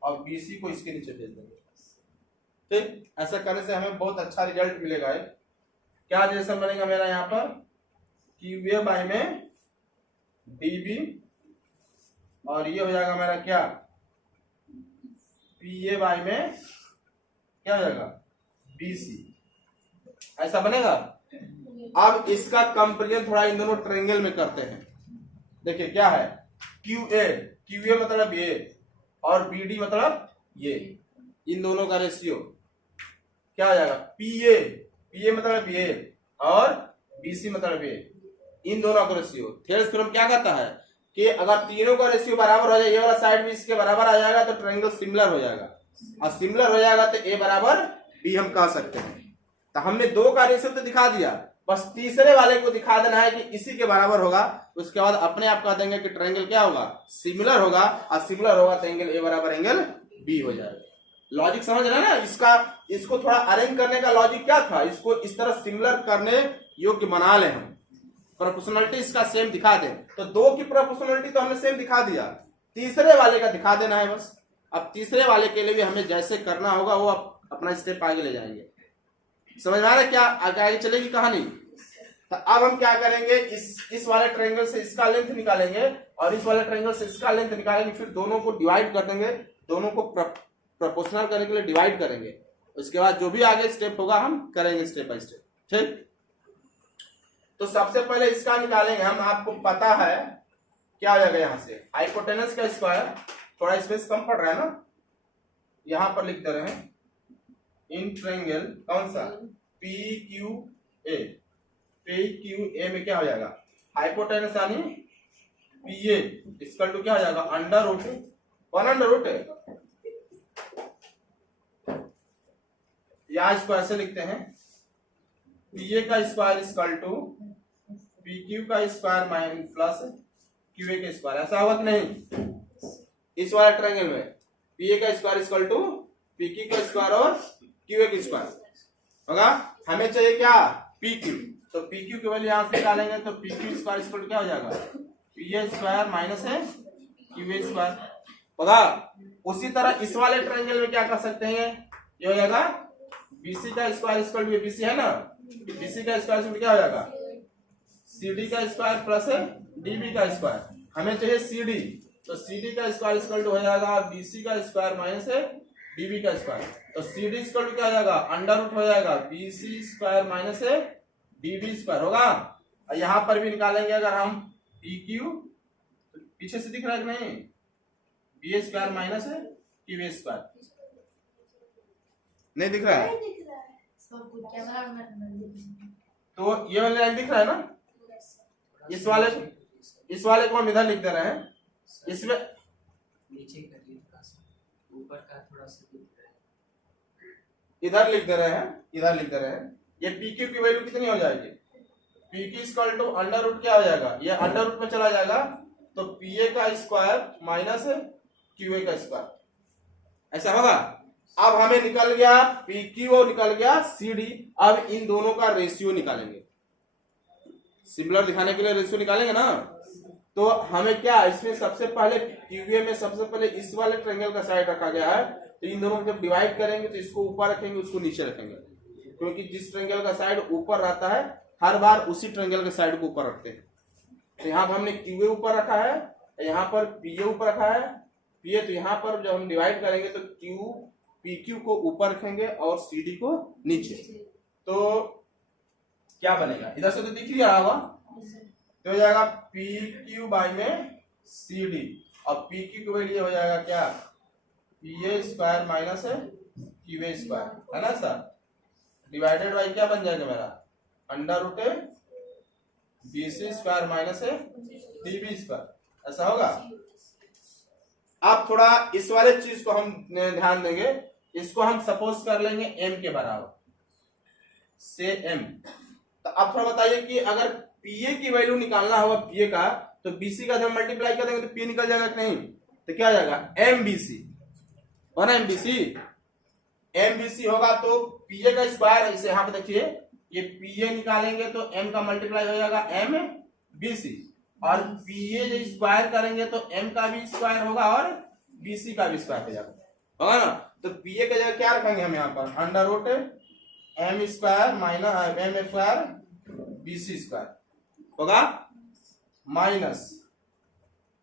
और बी सी को इसके नीचे भेज देंगे, ठीक। ऐसा करने से हमें बहुत अच्छा रिजल्ट मिलेगा। क्या रिलेशन बनेगा मेरा यहाँ पर, क्यू ए बाई में डी बी, और ये हो जाएगा मेरा क्या, पी ए बाई में क्या हो जाएगा, बी सी। ऐसा बनेगा। अब इसका कंपेरिजन थोड़ा इन दोनों ट्रायंगल में करते हैं। देखिए क्या है, क्यू ए मतलब ये और बी डी मतलब ये, इन दोनों का रेशियो क्या हो जाएगा, पी ए मतलब ये और बी सी मतलब ये, इन दोनों का रेशियो। थेल्स थ्योरम क्या कहता है कि अगर तीनों का रेशियो बराबर हो जाए, ये वाला साइड भी इसके बराबर आ जाएगा, तो ट्रायंगल सिमिलर हो जाएगा, और सिमिलर हो जाएगा तो ए बराबर बी हम कह सकते हैं। तो हमने दो का रेशियो तो दिखा दिया, बस तीसरे वाले को दिखा देना है कि इसी के बराबर होगा। उसके बाद अपने आप कह देंगे कि ट्रायंगल क्या होगा, सिमिलर होगा, और सिमिलर होगा तो एंगल ए बराबर एंगल बी हो जाएगा। लॉजिक समझ रहे ना इसका। इसको थोड़ा अरेंज करने का लॉजिक क्या था, इसको इस तरह सिमिलर करने योग्य बना ले, हम प्रोपोर्शनलिटी इसका सेम दिखा दें। तो दो की प्रोपोर्शनलिटी तो हमने सेम दिखा दिया, तीसरे वाले का दिखा देना है बस। अब तीसरे वाले के लिए भी हमें जैसे करना होगा वो अपना स्टेप आगे ले जाएंगे। समझ में आ रहा है क्या, आगे चलेगी कहानी। तो अब हम क्या करेंगे, इस वाले ट्रायंगल से इसका लेंथ निकालेंगे और इस वाले ट्रायंगल से इसका लेंथ निकालेंगे, फिर दोनों को डिवाइड कर देंगे, दोनों को प्रोपोर्शनल करने के लिए डिवाइड करेंगे। उसके बाद जो भी आगे स्टेप होगा हम करेंगे स्टेप बाय स्टेप, ठीक। तो सबसे पहले इसका निकालेंगे हम। आपको पता है क्या हो जाएगा यहाँ से हाइपोटेनस का स्क्वायर, थोड़ा स्पेस कम पड़ रहा है ना, यहां पर लिख दे रहे हैं इन ट्रायंगल कौन सा P Q A, P Q A में क्या हो जाएगा हाइपोटेनस यानी पी ए इक्वल टू क्या हो जाएगा अंडर रूट 1/√, या इसको ऐसे लिखते हैं पी ए का square equal to P Q का square minus plus Q A का स्क्वायर, ऐसा होगा कि नहीं इस वाले ट्रायंगल में पी ए का square equal to P Q का स्क्वायर और क्यू ए का स्क्वायर होगा। हमें चाहिए क्या पी क्यू, तो पी क्यू की वैल्यू यहां से निकालेंगे तो P Q square equal to क्या हो जाएगा पी ए स्क्वायर माइनस है क्यू ए स्क्वायर होगा। उसी तरह इस वाले ट्रायंगल में क्या कर सकते हैं, ये हो जाएगा बीसी का स्क्वायर इक्वल टू बीसी है ना, बीसी का स्क्वायर इक्वल टू क्या हो जाएगा सीडी का स्क्वायर प्लस डीबी का स्क्वायर, हमें चाहिए सीडी, तो सीडी का स्क्वायर इक्वल टू हो जाएगा बीसी का स्क्वायर माइनस डीबी का स्क्वायर, तो सीडी इक्वल टू क्या हो जाएगा अंडर रूट हो जाएगा BC square minus DB square होगा। और यहां पर भी निकालेंगे अगर हम पी क्यू, तो पीछे से दिख रहा है कि नहीं B square minus Q A square, नहीं दिख रहा है तो ये वाले लाइन दिख रहा है ना, इस वाले को हम इधर लिख दे रहे हैं, इसमें नीचे का ऊपर का थोड़ा सा दिख रहा है, इधर लिख दे रहे हैं, इधर लिख दे रहे हैं। ये पी क्यू की वैल्यू कितनी हो जाएगी P Q equal to under root क्या हो जाएगा, ये अंडर रूट में चला जाएगा तो पी ए का स्क्वायर माइनस क्यू ए का स्क्वायर, ऐसा होगा। अब हमें निकल गया पी क्यू और निकल गया सी डी, अब इन दोनों का रेशियो निकालेंगे, सिमिलर दिखाने के लिए रेशियो निकालेंगे ना, तो हमें क्या इसमें सबसे पहले क्यूए में सबसे पहले इस वाले ट्रायंगल का साइड रखा गया है, तो इन दोनों को जब डिवाइड करेंगे तो इसको ऊपर रखेंगे उसको नीचे रखेंगे, क्योंकि जिस ट्रायंगल का साइड ऊपर रहता है हर बार उसी ट्रायंगल के साइड को ऊपर रखते हैं। तो यहाँ पर हमने क्यूए ऊपर रखा है, यहाँ पर पीए ऊपर रखा है, पीए, तो यहाँ पर जब हम डिवाइड करेंगे तो क्यू पी क्यू को ऊपर रखेंगे और सी डी को नीचे, तो क्या बनेगा इधर से तो दिख ही रहा होगा, तो हो जाएगा पी क्यू बाई में सी डी, और पी क्यू की वैल्यू हो जाएगा क्या P A square minus Q A square है ना सर, डिवाइडेड बाई क्या बन जाएगा मेरा under root BC square minus DB square, ऐसा होगा। अब थोड़ा इस वाले चीज को हम ध्यान देंगे, इसको हम सपोज कर लेंगे m के बराबर से m, तो अब थोड़ा बताइए कि अगर पीए की वैल्यू निकालना होगा पीए का, तो बीसी का जब मल्टीप्लाई कर देंगे तो पी निकल जाएगा कि नहीं, तो क्या हो जाएगा एमबीसी हो ना, एमबीसी होगा तो पीए का स्क्वायर, इसे यहां पे देखिए ये पीए निकालेंगे तो एम का मल्टीप्लाई हो जाएगा एम बीसी, और पीए जो स्क्वायर करेंगे तो एम का भी स्क्वायर होगा और बीसी का भी स्क्वायर हो जाएगा होगा ना। तो पीए का जगह क्या रखेंगे हम यहाँ पर under root m square minus m square BC square होगा, माइनस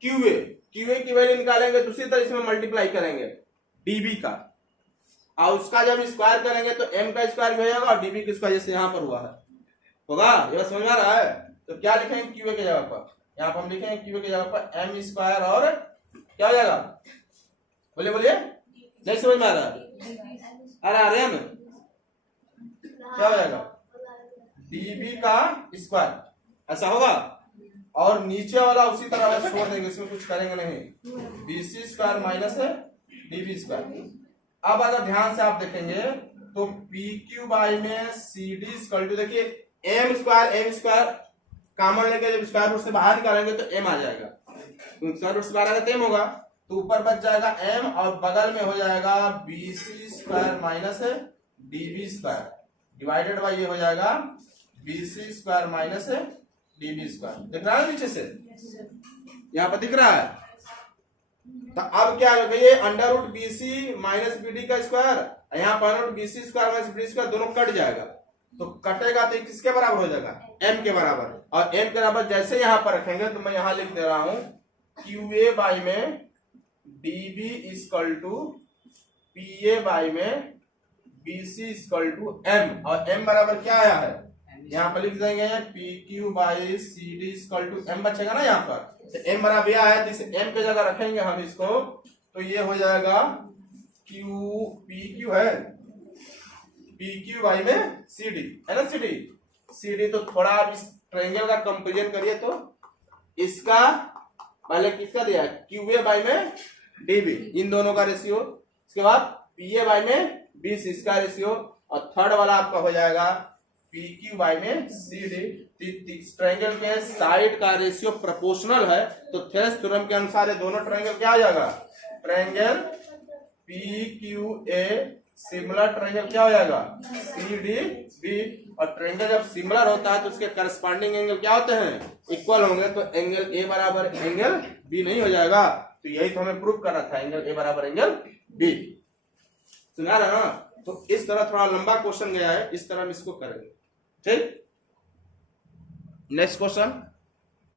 क्यूए, क्यूए की वैल्यू निकालेंगे दूसरी तरह इसमें मल्टीप्लाई करेंगे डीबी का, और उसका जब स्क्वायर करेंगे तो एम का स्क्वायर भी हो जाएगा और डीबी की स्क्वायर जैसे यहाँ पर हुआ है होगा, ये समझ में आ रहा है। तो क्या लिखेंगे क्यूए के जगह पर, यहाँ पर हम लिखेंगे क्यूए की जगह पर एम स्क्वायर और क्या हो जाएगा, बोलिए बोलिए, नहीं समझ में आ रहा है, अरे आ रहे हैं क्या हो जाएगा डीबी का स्क्वायर, ऐसा होगा। और नीचे वाला उसी तरह छोड़ देंगे, इसमें कुछ करेंगे नहीं, BC square minus DB square. अब अगर ध्यान से आप देखेंगे तो पी क्यू बाई में सी डी स्क्वायर टू, देखिए एम स्क्वायर कॉमन लेके जब स्क्वायर रूट से बाहर निकालेंगे तो एम आ जाएगा, स्क्वायर रूट से बाहर आएगा तो एम होगा, तो ऊपर बच जाएगा एम और बगल में हो जाएगा BC square minus DB square divided by ये हो जाएगा BC square minus DB square, दिख रहा है नीचे से, यहाँ पर दिख रहा है। तो अब क्या होगा ये under root BC minus BD का स्क्वायर, यहाँ पर under root BC square minus BD square दोनों कट जाएगा, तो कटेगा तो किसके बराबर हो जाएगा m के बराबर, और m के बराबर जैसे यहाँ पर रखेंगे तो मैं यहाँ लिख दे रहा हूं QA बाई में DB equal to PA by में BC इक्वल टू m, और m बराबर क्या आया है यहाँ पर लिख देंगे P Q by C D equal to m बचेगा ना यहाँ पर, तो एम बराबर यह है, तो इसे एम पे जगह रखेंगे हम इसको, तो ये हो जाएगा क्यू, पी क्यू है पी क्यू बाई में सी डी है ना, सी डी। तो थोड़ा आप इस ट्रायंगल का कंपेरिजन करिए, तो इसका पहले किसका दिया है, क्यू ए बाई में डी बी, इन दोनों का रेशियो, इसके बाद पी ए बाई में बी सी, इसका रेशियो, और थर्ड वाला आपका हो जाएगा पी क्यू बाई में सी डी। ट्रायंगल के साइड का रेशियो प्रोपोर्शनल है, तो थेरेस थ्योरम के अनुसार ये दोनों ट्रायंगल क्या हो जाएगा, triangle P Q a similar triangle क्या हो जाएगा, सी डी बी। और ट्रायंगल जब सिमिलर होता है तो उसके करस्पॉन्डिंग एंगल क्या होते हैं, इक्वल होंगे, तो एंगल ए बराबर एंगल बी नहीं हो जाएगा। तो यही तो हमें प्रूफ करना था, एंगल ए बराबर एंगल बी। सुना रहे ना, तो इस तरह थोड़ा लंबा क्वेश्चन गया है, इस तरह हम इसको करेंगे। ठीक, नेक्स्ट क्वेश्चन।